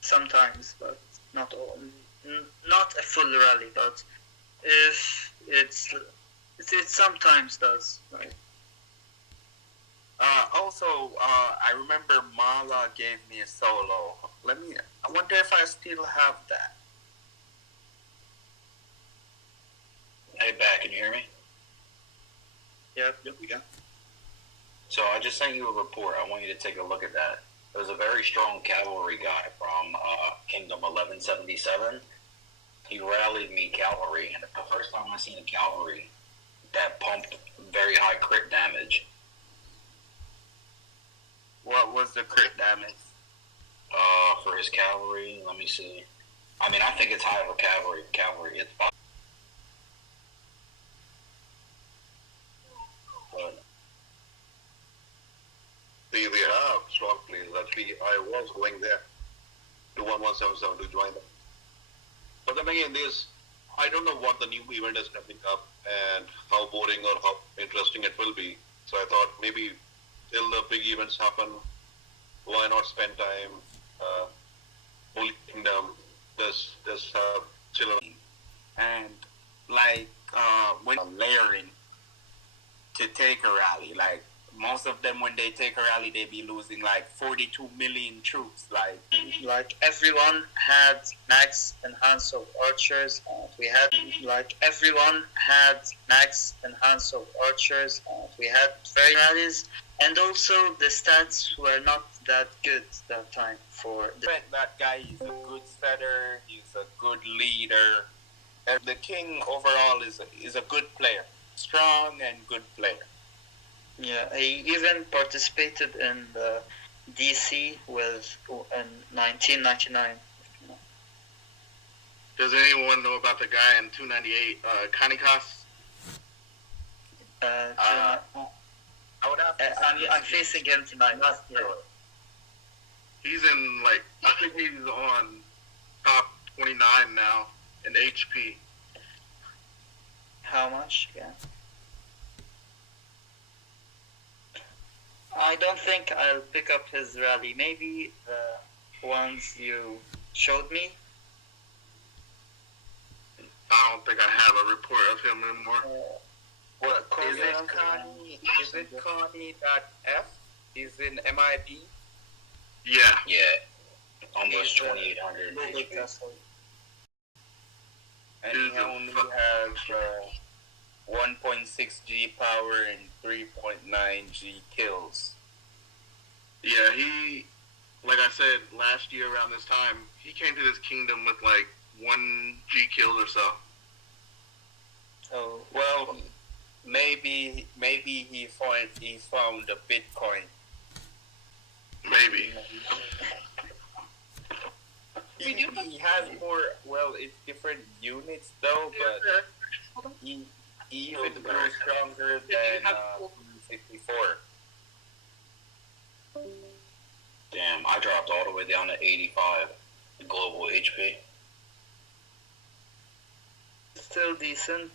Sometimes, but not all. Not a full rally, but if it sometimes does. Right? Also, I remember Mala gave me a solo. I wonder if I still have that. Hey, back, can you hear me? Yep. Yep, we can. So I just sent you a report. I want you to take a look at that. There's a very strong cavalry guy from Kingdom 1177. He rallied me cavalry, and it's the first time I've seen a cavalry that pumped very high crit damage. What was the crit damage? For his cavalry, let me see. I mean, I think it's high for cavalry. It's but They have strong planes. Actually, I was going there to 1177 to join them. But then again, I don't know what the new event is coming up and how boring or how interesting it will be. So I thought maybe till the big events happen, why not spend time Holy Kingdom, just chilling. And like when layering to take a rally, like most of them when they take a rally, they be losing like 42 million troops. Like everyone had max enhance of archers. We had everyone had max enhance of archers. We had very rallies, and also the stats were not that good that time for that guy is a good setter, he's a good leader. And the king overall is a good player, strong and good player. Yeah, he even participated in the DC in 1999. Does anyone know about the guy in 298, Kanikas? I would have I'm facing him tonight. Yeah. He's in, like, I think he's on top 29 now in HP. How much? Yeah. I don't think I'll pick up his rally. Maybe the ones you showed me. I don't think I have a report of him anymore. What is it, Connie? Is it Connie.F? Is in MIB? Yeah. Yeah. Almost 2,800. And he only has 1.6 G power and 3.9 G kills. Yeah, he, like I said, last year around this time, he came to this kingdom with like 1 G kills or so. Oh, well, maybe he found a Bitcoin. Maybe. He has more, well, it's different units though, but he even grew stronger than 64. Damn, I dropped all the way down to 85 global HP. Still decent.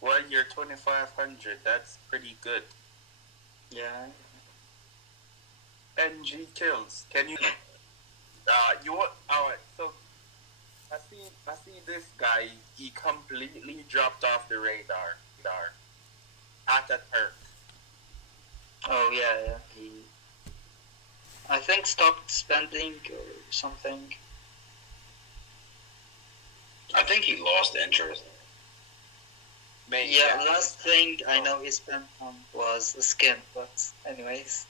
Well, you're 2,500. That's pretty good. Yeah. NG kills. Can you? So I see this guy. He completely dropped off the radar. Ataturk. Oh yeah. He, I think, stopped spending or something. I think he lost interest. Maybe, yeah, last thing I know he spent on was a skin, but anyways.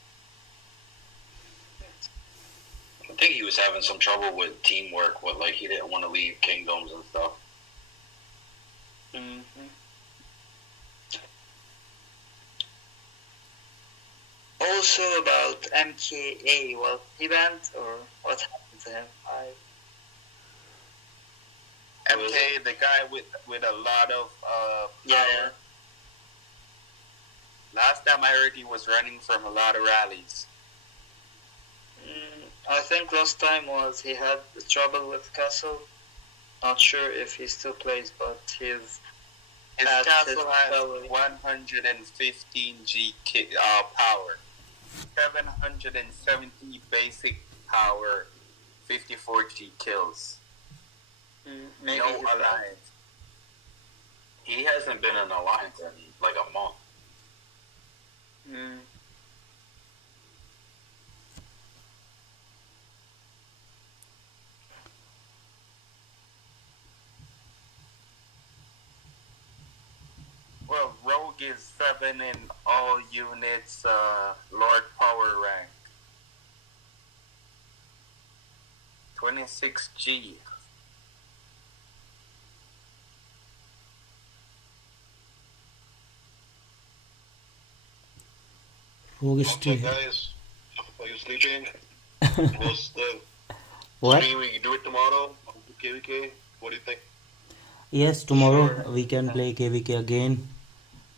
I think he was having some trouble with teamwork, with like he didn't want to leave kingdoms and stuff. Mm-hmm. Also about MKA, well, he went or what happened to him? MK, the guy with a lot of yeah. Last time I heard he was running from a lot of rallies. I think last time was he had trouble with Castle. Not sure if he still plays, but his Castle has 115 G power, 770 basic power, 54 G kills. Maybe no alliance. He hasn't been in alliance in like a month. Well, Rogue is 7 in all units, Lord Power rank. 26 G. Okay, guys, are you sleeping? What's the What? stream? We can do it tomorrow on KVK. What do you think? Yes, tomorrow we can play KVK again.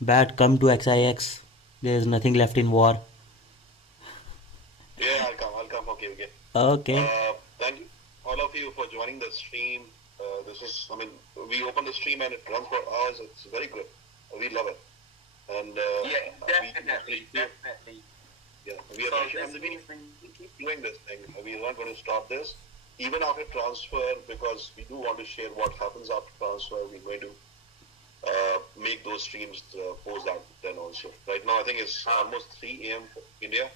Bat, come to XIX. There is nothing left in war. Yeah, I'll come for KVK. Okay. Thank you, all of you, for joining the stream. We open the stream and it runs for hours. It's very good. We love it. And Yeah, definitely. Yeah, we are and we keep doing this thing. We are not going to stop this even after transfer because we do want to share what happens after transfer. We're going to make those streams post that then also. Right now, I think it's almost 3 a.m. for India.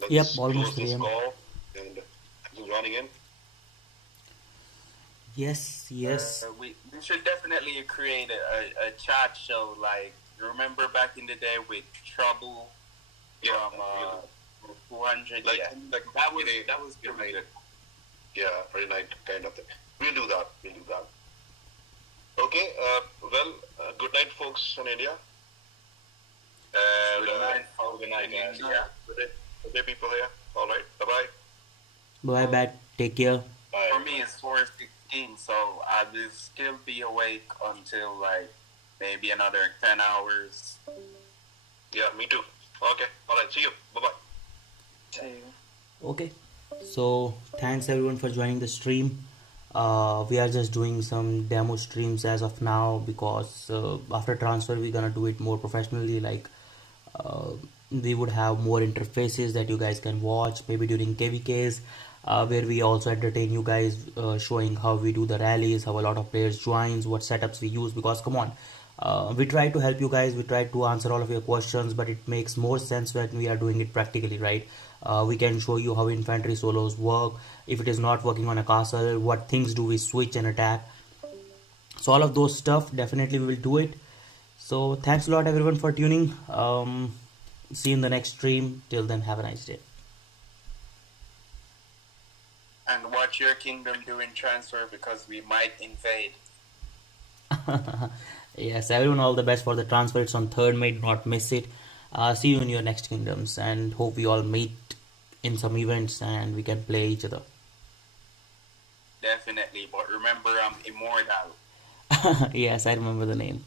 Let's Yep, close almost 3 this a.m. call and thanks for joining in. Yes, yes. We should definitely create a chat show like remember back in the day with Trouble from 200. Like, yeah, that was pretty good. Yeah, Friday night kind of thing. We'll do that. Okay, good night, folks in India. And Good night, guys. Good day, people here. All right, bye-bye. Bye, take care. Bye. For me, it's 4:16, so I will still be awake until like maybe another 10 hours. Yeah, me too. Okay, all right, see you. Bye-bye. See you. Okay, so thanks everyone for joining the stream. We are just doing some demo streams as of now because after transfer we're gonna do it more professionally. Like we would have more interfaces that you guys can watch maybe during KVKs, where we also entertain you guys, showing how we do the rallies, how a lot of players joins, what setups we use. Because come on, we try to help you guys, we try to answer all of your questions, but it makes more sense when we are doing it practically, right? We can show you how infantry solos work. If it is not working on a castle, what things do we switch and attack. So all of those stuff, definitely we will do it. So thanks a lot everyone for tuning. See you in the next stream. Till then, have a nice day. And watch your kingdom doing transfer because we might invade. Yes, everyone, all the best for the transfer. It's on 3rd May. Do not miss it. See you in your next kingdoms and hope we all meet in some events and we can play each other. Definitely, but remember I'm immortal. Yes, I remember the name.